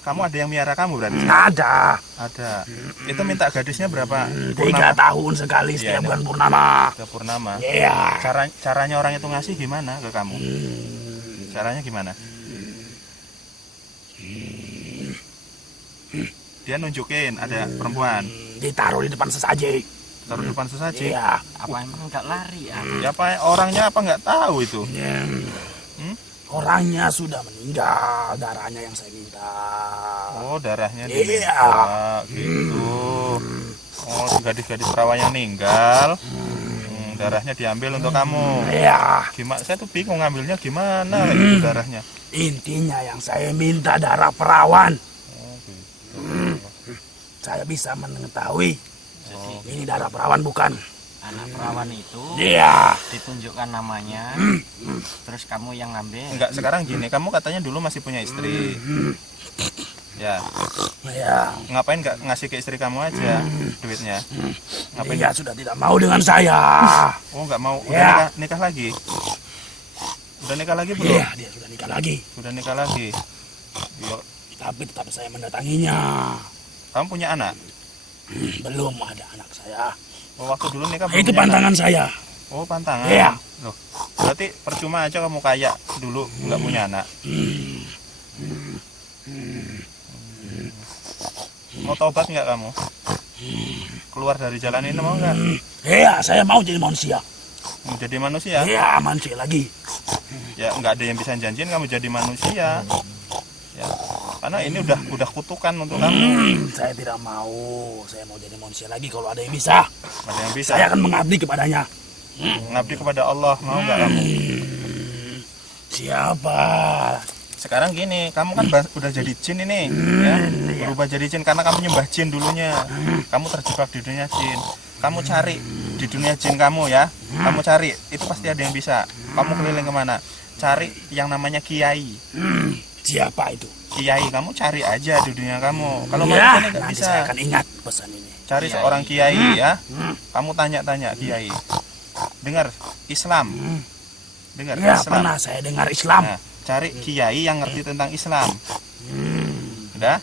kamu ada yang miara kamu berarti? Ada. Ada. Itu minta gadisnya berapa? 3 tahun sekali Iya, setiap bulan purnama. Ke purnama. Iya. Caranya orang itu ngasih gimana ke kamu? Caranya gimana? Dia nunjukin ada perempuan Ditaruh di depan sesaji. taruh depan sesaji. Iya. Apa emang enggak lari ya? Ya apa orangnya apa nggak tahu itu? Orangnya sudah meninggal, darahnya yang saya minta. Oh darahnya Iya. diminta gitu. Oh si gadis-gadis perawan yang meninggal, darahnya diambil untuk kamu. Iya. Gimana? Saya tuh bingung ngambilnya gimana kayak gitu darahnya. Intinya yang saya minta darah perawan. Oh gitu. Saya bisa mengetahui ini darah perawan bukan. Anak perawan itu Iya. ditunjukkan namanya. Terus kamu yang ngambil. Enggak sekarang gini, kamu katanya dulu masih punya istri. Ya, Iya. ngapain nggak ngasih ke istri kamu aja duitnya? Ngapain? Dia sudah tidak mau dengan saya. Oh nggak mau. Udah Ya. nikah lagi? Udah nikah lagi belum? Iya, dia sudah nikah lagi. Sudah nikah lagi. Yo, Tapi tetap saya mendatanginya. kamu punya anak? Belum ada anak saya. Oh, waktu dulu nikah Itu punya anak? pantangan saya. Oh, pantangan. Iya. Loh, berarti percuma aja kamu kaya dulu nggak punya anak. Mau tobat nggak kamu? Keluar dari jalan ini mau nggak? Iya, saya mau jadi manusia. Mau jadi manusia? Iya, manusia lagi. Ya nggak ada yang bisa janjiin kamu jadi manusia. Ya, karena ini udah kutukan untuk kamu. Saya tidak mau. Saya mau jadi manusia lagi kalau ada yang bisa. Ada yang bisa. Saya akan mengabdi kepadanya. Ngabdi kepada Allah, mau nggak kamu? Siapa? Sekarang gini, kamu kan udah jadi jin ini, ya, berubah jadi jin karena kamu nyembah jin dulunya. Kamu terjebak di dunia jin. Kamu cari di dunia jin kamu ya. Kamu cari, itu pasti ada yang bisa. Kamu keliling kemana? Cari yang namanya kiai. Siapa itu? Kiai, kamu cari aja di dunia kamu. Kalau Ya, manusia ini nggak nanti bisa. saya akan ingat pesan ini. Cari seorang kiai ya. Kamu tanya-tanya kiai. Dengar Islam. Dengar Ya, Islam. pernah saya dengar Islam. Nah, cari kiai yang ngerti tentang Islam. Udah?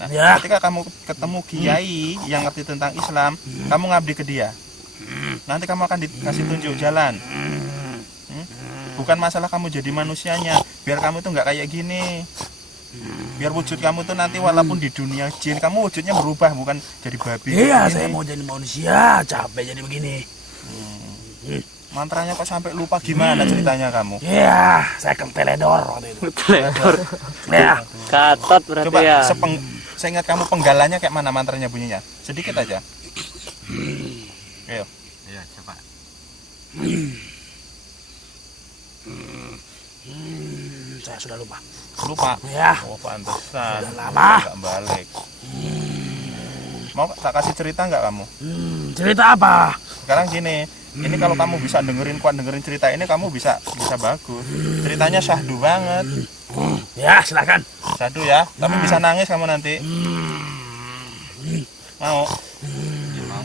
Nah, Ya. ketika kamu ketemu kiai yang ngerti tentang Islam, kamu ngabdi ke dia. Nanti kamu akan dikasih tunjuk jalan. Bukan masalah kamu jadi manusianya, biar kamu tuh nggak kayak gini. Biar wujud kamu tuh nanti walaupun di dunia jin, kamu wujudnya berubah, bukan jadi babi. Iya, kayak saya gini. mau jadi manusia. Capek jadi begini. Mantranya kok sampai lupa gimana ceritanya kamu? Iya, saya akan teledor waktu itu. Teledor. Ya, Katot berarti Coba ya. saya ingat kamu penggalannya kayak mana mantranya bunyinya? Sedikit aja. Ayo. Iya, coba. saya sudah lupa. Lupa. Ya, Oh, pantesan. Sudah lama. Nggak balik. Mau tak kasih cerita nggak kamu? cerita apa? Sekarang gini, ini kalau kamu bisa kuat dengerin cerita ini, kamu bisa bagus. Ceritanya syahdu banget. Ya, silakan. Syahdu ya, tapi bisa nangis kamu nanti. Mau?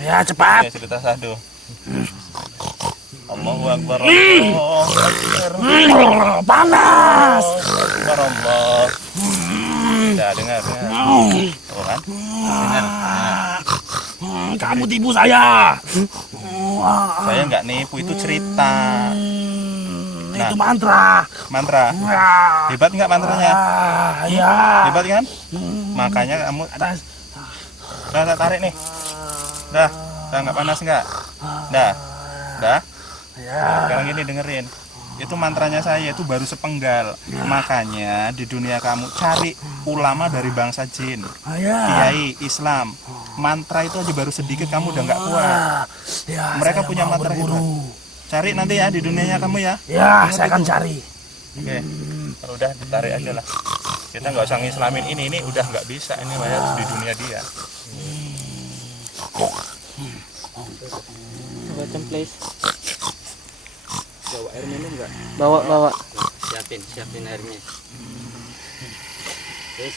Ya, cepat. Oke, cerita syahdu. Allahu Akbar. Allahu Akbar. Panas. Allahu Akbar. Allah. Ya, dengar. Tuh kan? Dengar. Kamu tipu saya. Saya nggak nipu, itu cerita. Nah. Itu mantra. Mantra. Ya. Hebat nggak mantranya? Ya. Hebat kan? Makanya kamu dah tarik nih. Dah nggak panas nggak? Dah. Ya. Sekarang gini dengerin. Itu mantranya saya itu baru sepenggal. Makanya di dunia kamu cari ulama dari bangsa jin, Ya. kiai Islam. Mantra itu aja baru sedikit kamu udah nggak kuat. Ya, Mereka saya punya mau mantra berburu. Cari nanti ya di dunianya kamu ya. Ya, Ingat saya akan itu. cari. Oke, kalau udah ditarik aja lah. Kita nggak usah ngislamin ini udah nggak bisa, ini harus di dunia dia. Baca please. Bawa. Siapin airnya. Terus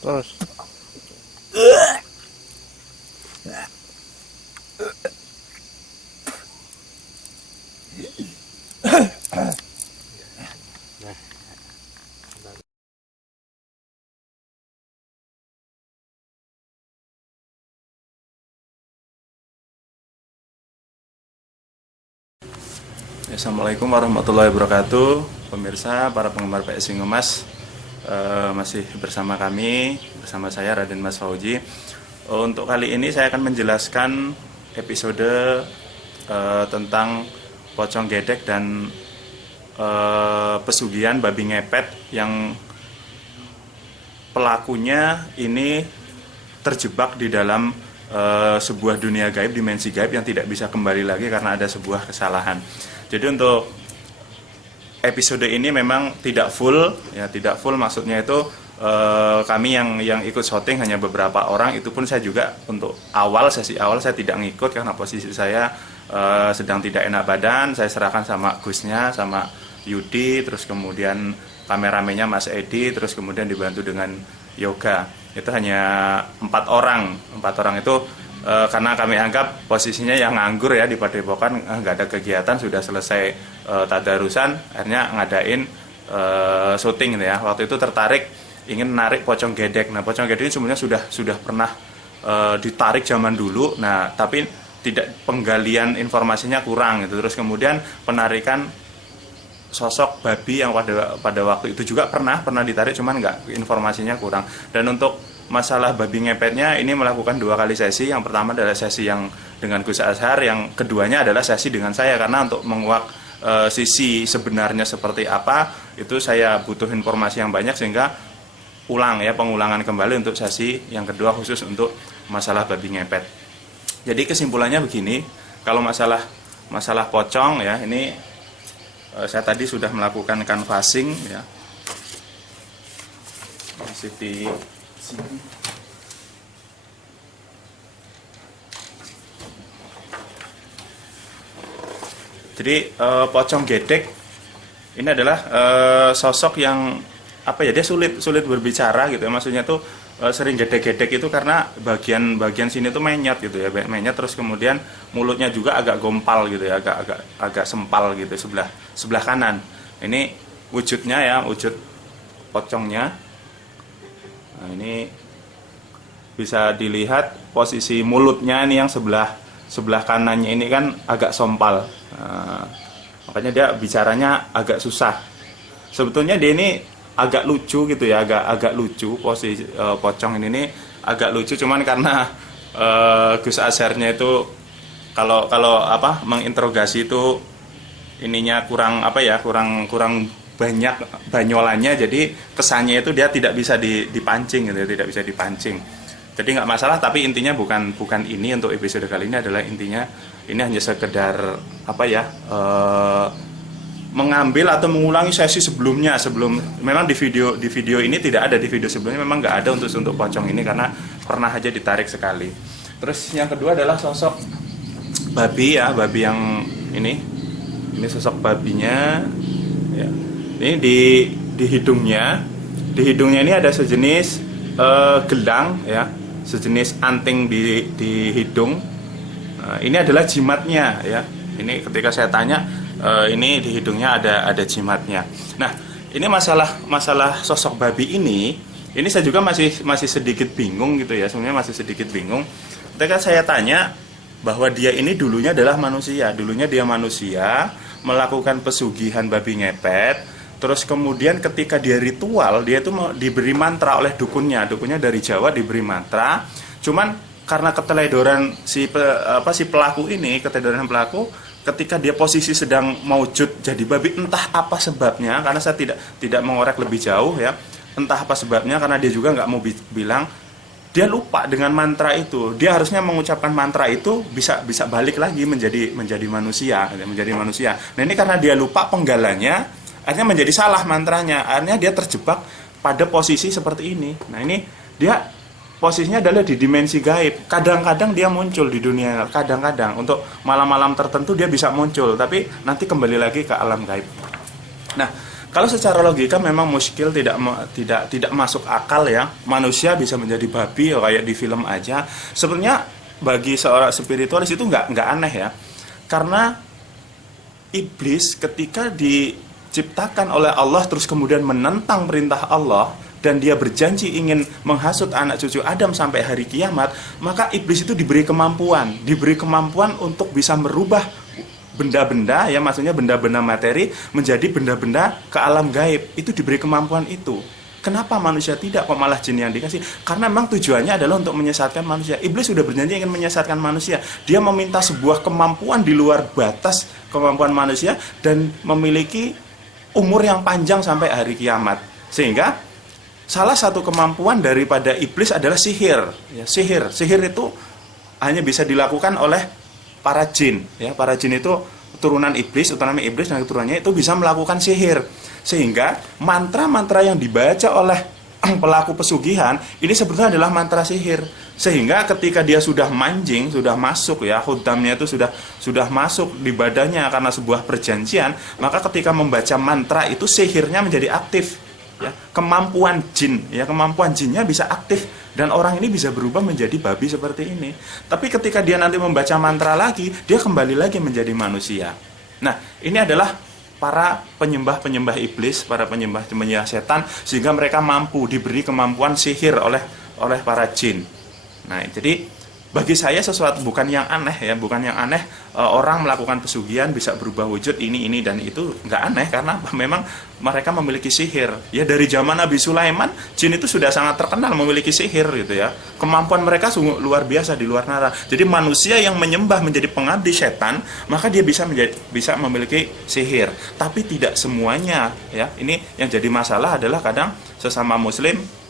Terus. Assalamualaikum warahmatullahi wabarakatuh. Pemirsa, para penggemar PSI Ngemas, masih bersama bersama saya Raden Mas Fauji. Untuk kali ini saya akan menjelaskan episode tentang pocong gedek dan pesugihan babi ngepet yang pelakunya ini terjebak di dalam sebuah dunia gaib, dimensi gaib yang tidak bisa kembali lagi karena ada sebuah kesalahan. Jadi untuk episode ini memang tidak full, maksudnya itu kami yang ikut syuting hanya beberapa orang, itu pun saya juga untuk sesi awal saya tidak ngikut karena posisi saya sedang tidak enak badan. Saya serahkan sama Gusnya, sama Yudi, terus kemudian kameramennya Mas Edi, terus kemudian dibantu dengan Yoga. itu hanya 4 orang itu karena kami anggap posisinya yang nganggur ya di Padepokan, nggak ada kegiatan, sudah selesai tadarusan, akhirnya ngadain syuting gitu ya. Waktu itu tertarik ingin menarik pocong gedek. Nah, pocong gedek ini sebenarnya sudah pernah ditarik zaman dulu. Nah, tapi tidak, penggalian informasinya kurang gitu. Terus kemudian penarikan sosok babi yang pada waktu itu juga pernah ditarik, cuman nggak, informasinya kurang. Dan untuk masalah babi ngepetnya ini melakukan 2 kali sesi. Yang pertama adalah sesi yang dengan Gus Azhar, yang keduanya adalah sesi dengan saya, karena untuk menguak sisi sebenarnya seperti apa itu saya butuh informasi yang banyak, sehingga pengulangan kembali untuk sesi yang kedua khusus untuk masalah babi ngepet. Jadi kesimpulannya begini, kalau masalah pocong ya, ini saya tadi sudah melakukan canvassing ya. Masih di sini. Jadi pocong gedek ini adalah sosok yang dia sulit berbicara gitu ya. Maksudnya tuh sering gedek-gedek itu karena bagian sini tuh menyet gitu ya, menyet, terus kemudian mulutnya juga agak gompal gitu ya, agak sempal gitu sebelah kanan. Ini wujudnya ya, wujud pocongnya. Nah, ini bisa dilihat posisi mulutnya ini yang sebelah kanannya ini kan agak sompal. Nah, makanya dia bicaranya agak susah. Sebetulnya dia ini agak lucu gitu ya, agak lucu posisi pocong ini agak lucu, cuman karena Gus Azharnya itu kalau menginterogasi itu ininya kurang banyak banyolannya, jadi kesannya itu dia tidak bisa dipancing gitu ya, tidak bisa dipancing. Jadi nggak masalah, tapi intinya bukan ini untuk episode kali ini, adalah intinya ini hanya sekedar mengambil atau mengulangi sesi sebelumnya. Memang di video ini tidak ada, di video sebelumnya memang nggak ada untuk pocong ini karena pernah aja ditarik sekali. Terus yang kedua adalah sosok babi ya, babi yang ini sosok babinya ya. Ini di hidungnya ini ada sejenis gelang ya, sejenis anting di hidung. Nah, ini adalah jimatnya ya. Ini ketika saya tanya, ini di hidungnya ada jimatnya. Nah, ini masalah sosok babi ini saya juga masih sedikit bingung gitu ya. Sebenarnya masih sedikit bingung. Ketika saya tanya bahwa dia ini dulunya adalah manusia, dia manusia melakukan pesugihan babi ngepet. Terus kemudian ketika dia ritual, dia itu diberi mantra oleh dukunnya dari Jawa, diberi mantra. Cuman karena keteledoran si pelaku ini, ketika dia posisi sedang maujud jadi babi, entah apa sebabnya, karena saya tidak mengorek lebih jauh ya, entah apa sebabnya, karena dia juga nggak mau bilang, dia lupa dengan mantra itu. Dia harusnya mengucapkan mantra itu bisa balik lagi menjadi manusia. Nah, ini karena dia lupa penggalanya, akhirnya menjadi salah mantranya. Akhirnya dia terjebak pada posisi seperti ini. Nah, ini dia posisinya adalah di dimensi gaib. Kadang-kadang dia muncul di dunia, kadang-kadang untuk malam-malam tertentu dia bisa muncul, tapi nanti kembali lagi ke alam gaib. Nah, kalau secara logika memang muskil, tidak masuk akal ya. Manusia bisa menjadi babi ya, kayak di film aja. Sebenarnya bagi seorang spiritualis itu nggak aneh ya. Karena iblis ketika diciptakan oleh Allah terus kemudian menentang perintah Allah, dan dia berjanji ingin menghasut anak cucu Adam sampai hari kiamat, maka iblis itu diberi kemampuan untuk bisa merubah benda-benda ya, maksudnya benda-benda materi menjadi benda-benda ke alam gaib. Itu diberi kemampuan itu. Kenapa manusia tidak, kok malah jin yang dikasih? Karena memang tujuannya adalah untuk menyesatkan manusia. Iblis sudah berjanji ingin menyesatkan manusia. Dia meminta sebuah kemampuan di luar batas kemampuan manusia dan memiliki umur yang panjang sampai hari kiamat. Sehingga salah satu kemampuan daripada iblis adalah sihir. Ya, sihir itu hanya bisa dilakukan oleh para jin. Ya, para jin itu turunan iblis, utamanya iblis dan keturunannya itu bisa melakukan sihir. Sehingga mantra-mantra yang dibaca oleh pelaku pesugihan ini sebetulnya adalah mantra sihir. Sehingga ketika dia sudah mancing, sudah masuk ya, khudamnya itu sudah masuk di badannya karena sebuah perjanjian, maka ketika membaca mantra itu sihirnya menjadi aktif. Ya, kemampuan jinnya bisa aktif Dan orang ini bisa berubah menjadi babi seperti ini. Tapi ketika dia nanti membaca mantra lagi, dia kembali lagi menjadi manusia. Nah, ini adalah para penyembah-penyembah iblis, para penyembah-penyembah setan, sehingga mereka mampu diberi kemampuan sihir oleh para jin. Nah, jadi bagi saya sesuatu bukan yang aneh ya, bukan yang aneh orang melakukan pesugihan bisa berubah wujud ini dan itu nggak aneh karena memang mereka memiliki sihir. Ya dari zaman Nabi Sulaiman, jin itu sudah sangat terkenal memiliki sihir gitu ya. Kemampuan mereka sungguh luar biasa di luar nalar. Jadi manusia yang menyembah menjadi pengabdi setan, maka dia bisa memiliki sihir. Tapi tidak semuanya ya. Ini yang jadi masalah adalah kadang sesama muslim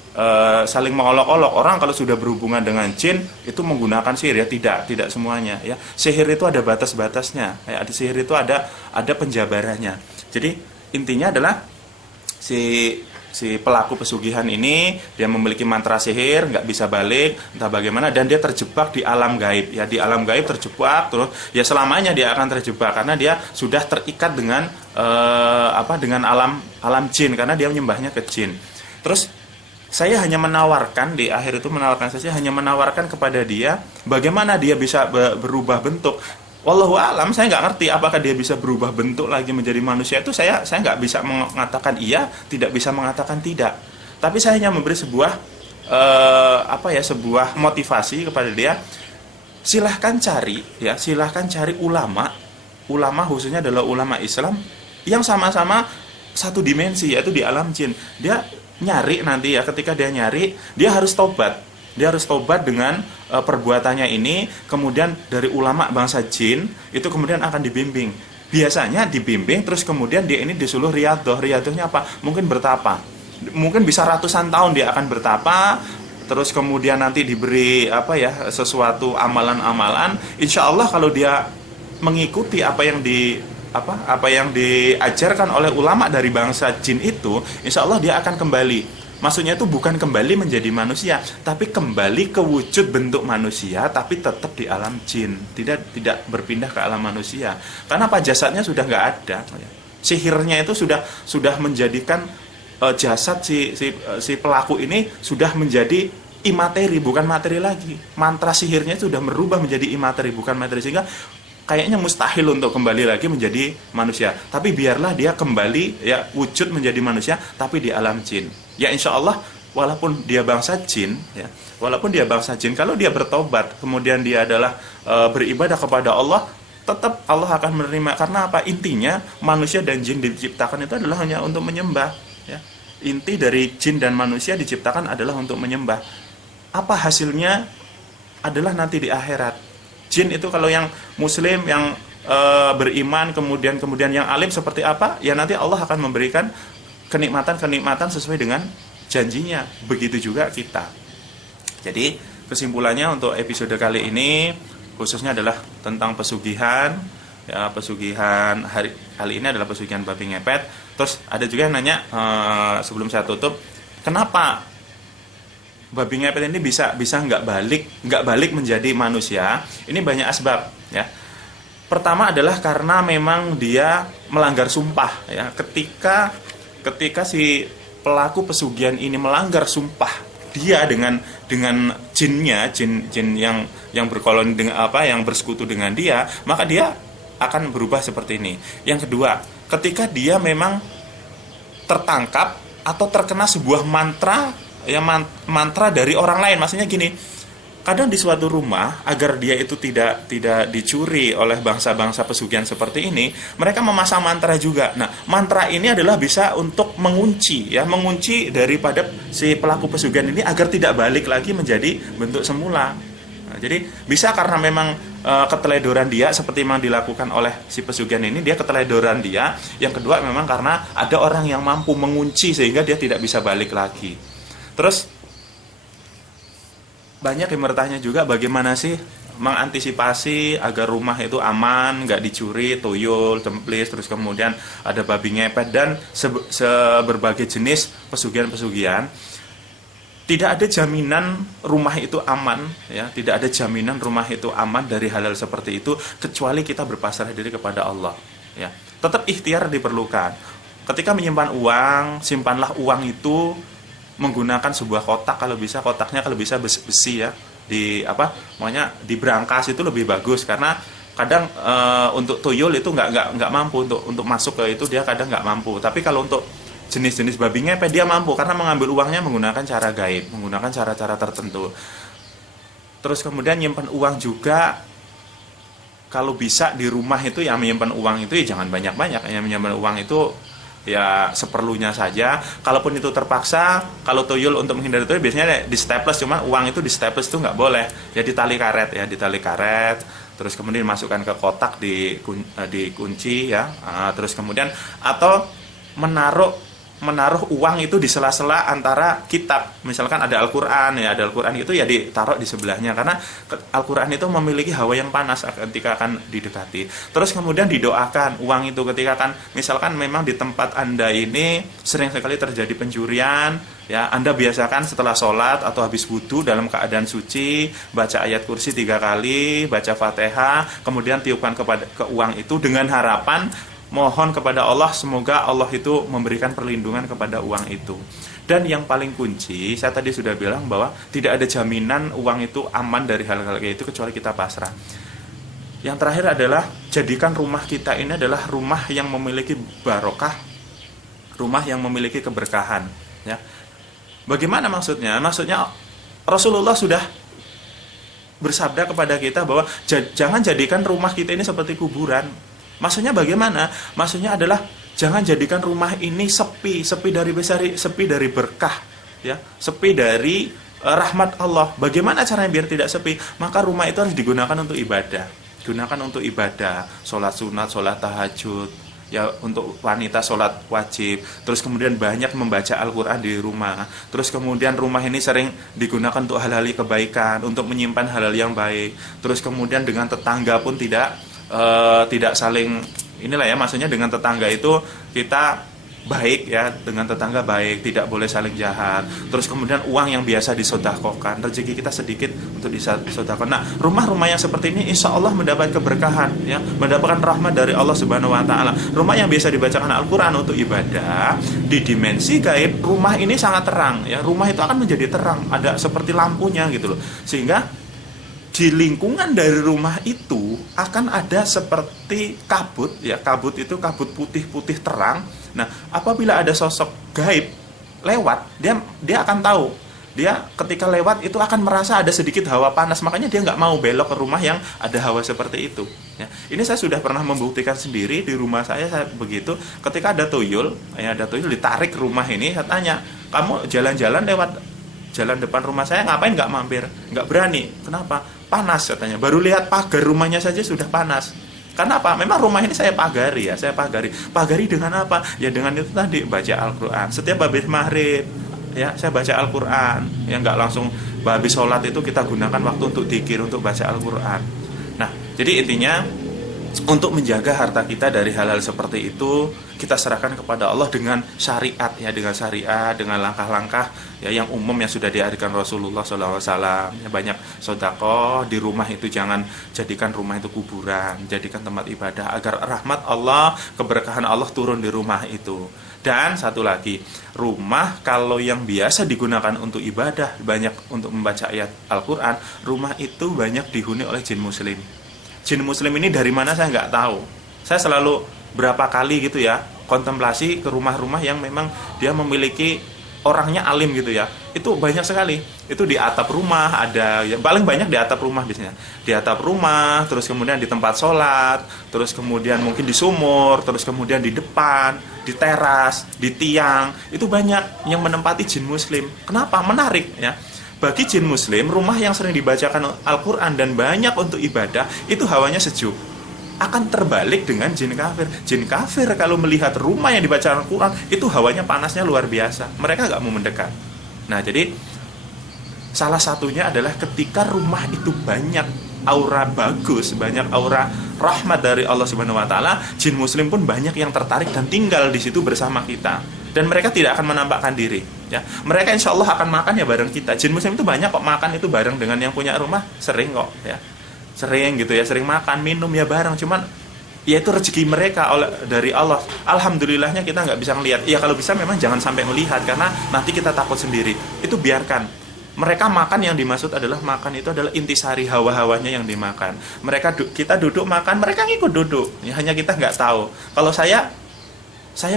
saling mengolok-olok. Orang kalau sudah berhubungan dengan jin itu menggunakan sihir ya, tidak semuanya ya. Sihir itu ada batas-batasnya ya, sihir itu ada penjabarannya. Jadi intinya adalah si pelaku pesugihan ini dia memiliki mantra sihir, nggak bisa balik entah bagaimana, dan dia terjebak di alam gaib ya, di alam gaib terjebak terus ya, selamanya dia akan terjebak karena dia sudah terikat dengan dengan alam jin karena dia menyembahnya ke jin. Terus saya hanya menawarkan, di akhir itu menawarkan saja, hanya menawarkan kepada dia bagaimana dia bisa berubah bentuk. Wallahu alam, saya nggak ngerti apakah dia bisa berubah bentuk lagi menjadi manusia. Itu saya nggak bisa mengatakan iya, tidak bisa mengatakan tidak. Tapi saya hanya memberi sebuah sebuah motivasi kepada dia. Silahkan cari ulama khususnya adalah ulama Islam yang sama-sama satu dimensi, yaitu di alam jin. Dia nyari nanti ya, ketika dia nyari, dia harus tobat. Dia harus tobat dengan perbuatannya ini, kemudian dari ulama bangsa jin itu kemudian akan dibimbing. Biasanya dibimbing terus kemudian dia ini disuruh riyadhah. Riyadhahnya apa? Mungkin bertapa. Mungkin bisa ratusan tahun dia akan bertapa. Terus kemudian nanti diberi sesuatu amalan-amalan. Insya Allah kalau dia mengikuti apa yang diajarkan oleh ulama dari bangsa jin itu, insya Allah dia akan kembali. Maksudnya itu bukan kembali menjadi manusia, tapi kembali ke wujud bentuk manusia, tapi tetap di alam jin, tidak berpindah ke alam manusia. Karena apa? Jasadnya sudah nggak ada. Sihirnya itu sudah menjadikan jasad si pelaku ini sudah menjadi imateri, bukan materi lagi. Mantra sihirnya sudah merubah menjadi imateri, bukan materi, sehingga kayaknya mustahil untuk kembali lagi menjadi manusia. Tapi biarlah dia kembali ya, wujud menjadi manusia tapi di alam jin. Ya insya Allah walaupun dia bangsa jin ya, kalau dia bertobat kemudian dia adalah beribadah kepada Allah, tetap Allah akan menerima. Karena apa? Intinya manusia dan jin diciptakan itu adalah hanya untuk menyembah ya. Inti dari jin dan manusia diciptakan adalah untuk menyembah. Apa hasilnya adalah nanti di akhirat. Jin itu kalau yang muslim, yang beriman, kemudian yang alim seperti apa, ya nanti Allah akan memberikan kenikmatan sesuai dengan janjinya. Begitu juga kita. Jadi kesimpulannya untuk episode kali ini khususnya adalah tentang pesugihan. Ya, pesugihan kali ini adalah pesugihan babi ngepet. Terus ada juga yang nanya sebelum saya tutup, kenapa babi ngepet ini bisa nggak balik menjadi manusia? Ini banyak asbab ya. Pertama adalah karena memang dia melanggar sumpah ya. Ketika si pelaku pesugihan ini melanggar sumpah dia dengan jinnya, jin yang berkoloni dengan yang bersekutu dengan dia, maka dia akan berubah seperti ini. Yang kedua, ketika dia memang tertangkap atau terkena sebuah mantra dari orang lain. Maksudnya gini, kadang di suatu rumah agar dia itu tidak dicuri oleh bangsa-bangsa pesugihan seperti ini, mereka memasang mantra juga. Nah, mantra ini adalah bisa untuk mengunci daripada si pelaku pesugihan ini agar tidak balik lagi menjadi bentuk semula. Nah, jadi bisa karena memang keteledoran dia seperti yang dilakukan oleh si pesugihan ini, dia keteledoran dia. Yang kedua memang karena ada orang yang mampu mengunci sehingga dia tidak bisa balik lagi. Terus banyak yang bertanya juga bagaimana sih mengantisipasi agar rumah itu aman, nggak dicuri, tuyul, cemplis, terus kemudian ada babi ngepet dan berbagai jenis pesugihan-pesugihan. Tidak ada jaminan rumah itu aman ya, tidak ada jaminan rumah itu aman dari hal-hal seperti itu kecuali kita berpasrah diri kepada Allah ya. Tetap ikhtiar diperlukan. Ketika menyimpan uang, simpanlah uang itu menggunakan sebuah kotak, kalau bisa kotaknya kalau bisa besi ya, di apa makanya di brankas itu lebih bagus, karena kadang untuk tuyul itu nggak mampu untuk masuk ke itu, dia kadang nggak mampu. Tapi kalau untuk jenis-jenis babi ngepet dia mampu, karena mengambil uangnya menggunakan cara gaib, menggunakan cara-cara tertentu. Terus kemudian nyimpan uang juga, kalau bisa di rumah itu yang menyimpan uang itu ya jangan banyak-banyak, yang menyimpan uang itu ya seperlunya saja. Kalaupun itu terpaksa, kalau tuyul untuk menghindari tuyul biasanya di staples, cuma uang itu di staples itu nggak boleh, ya ditali karet ya, ditali karet, terus kemudian masukkan ke kotak, dikunci ya. Terus kemudian atau menaruh uang itu di sela-sela antara kitab, misalkan ada Al-Quran ya, ada Al-Quran itu ya ditaruh di sebelahnya, karena Al-Quran itu memiliki hawa yang panas ketika akan didekati. Terus kemudian didoakan uang itu ketika kan, misalkan memang di tempat Anda ini sering sekali terjadi pencurian ya, Anda biasakan setelah sholat atau habis wudhu dalam keadaan suci baca ayat kursi 3 kali, baca Fatihah, kemudian tiupkan ke uang itu dengan harapan mohon kepada Allah semoga Allah itu memberikan perlindungan kepada uang itu. Dan yang paling kunci, saya tadi sudah bilang bahwa tidak ada jaminan uang itu aman dari hal-hal kayak itu kecuali kita pasrah. Yang terakhir adalah jadikan rumah kita ini adalah rumah yang memiliki barokah, rumah yang memiliki keberkahan ya. Bagaimana maksudnya? Maksudnya Rasulullah sudah bersabda kepada kita bahwa jangan jadikan rumah kita ini seperti kuburan. Maksudnya bagaimana? Maksudnya adalah jangan jadikan rumah ini sepi dari berkah, ya, sepi dari rahmat Allah. Bagaimana caranya biar tidak sepi? Maka rumah itu harus digunakan untuk ibadah. Gunakan untuk ibadah, sholat sunat, sholat tahajud, ya untuk wanita sholat wajib. Terus kemudian banyak membaca Al-Quran di rumah. Terus kemudian rumah ini sering digunakan untuk hal-hal kebaikan, untuk menyimpan hal-hal yang baik. Terus kemudian dengan tetangga pun tidak saling inilah ya, maksudnya dengan tetangga itu kita baik ya, dengan tetangga baik, tidak boleh saling jahat. Terus kemudian uang yang biasa disedekahkan, rezeki kita sedikit untuk disedekahkan. Nah, rumah-rumah yang seperti ini insya Allah mendapat keberkahan ya, mendapatkan rahmat dari Allah Subhanahu wa taala. Rumah yang biasa dibacakan Al-Qur'an untuk ibadah, di dimensi gaib rumah ini sangat terang ya. Rumah itu akan menjadi terang, ada seperti lampunya gitu loh. Sehingga di lingkungan dari rumah itu akan ada seperti kabut ya, kabut itu kabut putih-putih terang. Nah, apabila ada sosok gaib lewat, dia akan tahu. Dia ketika lewat itu akan merasa ada sedikit hawa panas, makanya dia nggak mau belok ke rumah yang ada hawa seperti itu. Ya, ini saya sudah pernah membuktikan sendiri di rumah saya begitu. Ketika ada tuyul ditarik rumah ini, saya tanya, kamu jalan-jalan lewat jalan depan rumah saya ngapain nggak mampir? Nggak berani. Kenapa? Panas katanya. Baru lihat pagar rumahnya saja sudah panas. Karena apa? Memang rumah ini saya pagari ya, saya pagari. Pagari dengan apa? Ya dengan itu tadi, baca Al-Quran. Setiap habis maghrib ya, saya baca Al-Quran. Ya nggak langsung habis sholat itu kita gunakan waktu untuk dzikir, untuk baca Al-Quran. Nah, jadi intinya untuk menjaga harta kita dari hal-hal seperti itu, kita serahkan kepada Allah dengan syariat ya, dengan langkah-langkah ya yang umum yang sudah diajarkan Rasulullah SAW. Ya, banyak sedekah di rumah itu, jangan jadikan rumah itu kuburan, jadikan tempat ibadah agar rahmat Allah, keberkahan Allah turun di rumah itu. Dan satu lagi, rumah kalau yang biasa digunakan untuk ibadah, banyak untuk membaca ayat Al-Quran, rumah itu banyak dihuni oleh jin muslim. Jin muslim ini dari mana saya nggak tahu. Saya selalu berapa kali gitu ya kontemplasi ke rumah-rumah yang memang dia memiliki orangnya alim gitu ya. Itu banyak sekali. Itu di atap rumah ada, yang paling banyak di atap rumah biasanya. Di atap rumah, terus kemudian di tempat sholat, terus kemudian mungkin di sumur, terus kemudian di depan, di teras, di tiang. Itu banyak yang menempati jin muslim. Kenapa? Menarik ya. Bagi jin muslim, rumah yang sering dibacakan Al-Quran dan banyak untuk ibadah, itu hawanya sejuk. Akan terbalik dengan jin kafir. Jin kafir kalau melihat rumah yang dibacakan Al-Quran, itu hawanya panasnya luar biasa. Mereka nggak mau mendekat. Nah, jadi salah satunya adalah ketika rumah itu banyak aura bagus, banyak aura rahmat dari Allah Subhanahu wa taala, jin muslim pun banyak yang tertarik dan tinggal di situ bersama kita. Dan mereka tidak akan menampakkan diri ya. Mereka insya Allah akan makan ya bareng kita. Jin muslim itu banyak kok makan itu bareng dengan yang punya rumah, sering kok ya. Sering gitu ya, sering makan, minum ya bareng. Cuman yaitu rezeki mereka dari Allah. Alhamdulillahnya kita nggak bisa ngelihat. Ya kalau bisa memang jangan sampai melihat, karena nanti kita takut sendiri. Itu biarkan. Mereka makan, yang dimaksud adalah makan itu adalah intisari hawa-hawanya yang dimakan. Kita duduk makan, mereka ngikut duduk. Ya, hanya kita nggak tahu. Kalau saya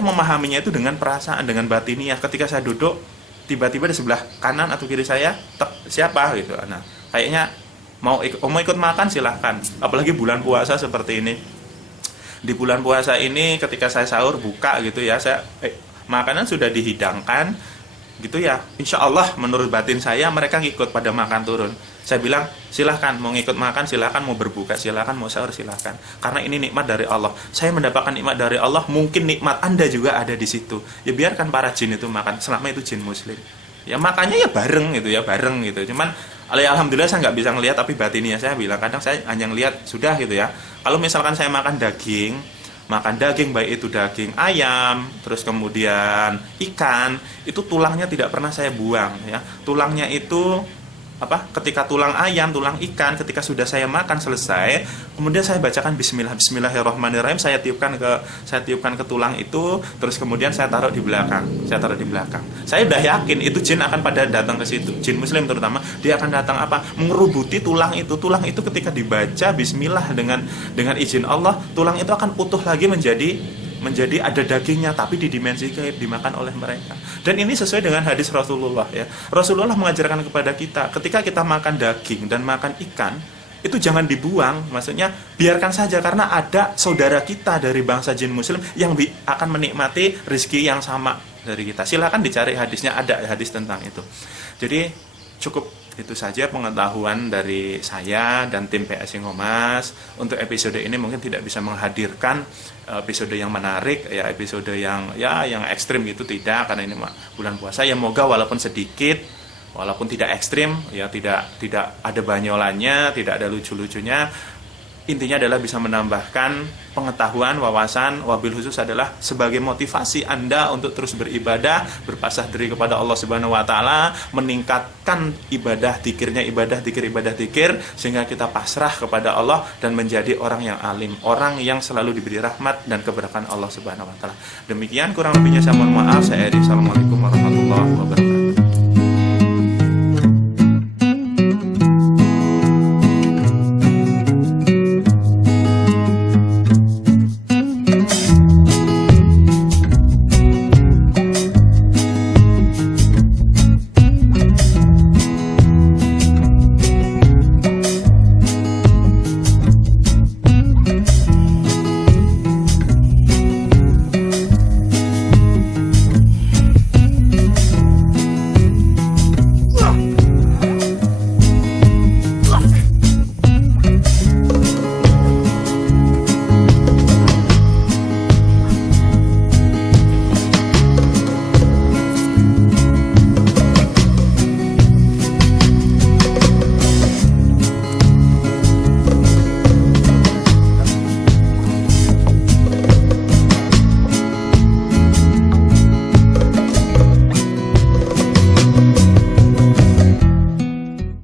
memahaminya itu dengan perasaan, dengan batiniah. Ketika saya duduk, tiba-tiba di sebelah kanan atau kiri saya, siapa gitu. Nah, kayaknya mau ikut makan silahkan. Apalagi bulan puasa seperti ini. Di bulan puasa ini ketika saya sahur buka gitu ya, makanan sudah dihidangkan gitu ya, insya Allah menurut batin saya mereka ngikut pada makan turun. Saya bilang silahkan, mau ngikut makan silahkan, mau berbuka silahkan, mau sahur silahkan, karena ini nikmat dari Allah. Saya mendapatkan nikmat dari Allah, mungkin nikmat Anda juga ada di situ. Ya biarkan para jin itu makan, selama itu jin muslim. Ya makannya ya bareng gitu ya, bareng gitu. Cuman alhamdulillah saya nggak bisa ngelihat, tapi batinnya saya bilang kadang saya hanya ngelihat sudah gitu ya. Kalau misalkan saya makan daging baik itu daging ayam, terus kemudian ikan, itu tulangnya tidak pernah saya buang ya. Tulangnya itu ketika tulang ayam, tulang ikan, ketika sudah saya makan selesai, kemudian saya bacakan bismillahirrahmanirrahim, saya tiupkan ke tulang itu, terus kemudian saya taruh di belakang. Saya udah yakin itu jin akan pada datang ke situ, jin muslim terutama, dia akan datang mengerubuti tulang itu. Tulang itu ketika dibaca bismillah dengan izin Allah, tulang itu akan utuh lagi menjadi ada dagingnya, tapi di dimensi gaib, dimakan oleh mereka. Dan ini sesuai dengan hadis Rasulullah ya. Rasulullah mengajarkan kepada kita, ketika kita makan daging dan makan ikan, itu jangan dibuang, maksudnya biarkan saja, karena ada saudara kita dari bangsa jin muslim yang akan menikmati rezeki yang sama dari kita. Silakan dicari hadisnya, ada hadis tentang itu. Jadi cukup itu saja pengetahuan dari saya dan tim PSI Ngomas. Untuk episode ini mungkin tidak bisa menghadirkan episode yang menarik ya, episode yang ekstrim gitu, tidak, karena ini bulan puasa. Ya moga walaupun sedikit, walaupun tidak ekstrim ya, tidak ada banyolannya, tidak ada lucu-lucunya, intinya adalah bisa menambahkan pengetahuan, wawasan, wabil khusus adalah sebagai motivasi Anda untuk terus beribadah, berpasrah diri kepada Allah Subhanahu wa taala, meningkatkan ibadah dzikir, sehingga kita pasrah kepada Allah dan menjadi orang yang alim, orang yang selalu diberi rahmat dan keberkahan Allah Subhanahu wa taala. Demikian kurang lebihnya saya mohon maaf. Saya Eri. Assalamualaikum warahmatullahi wabarakatuh.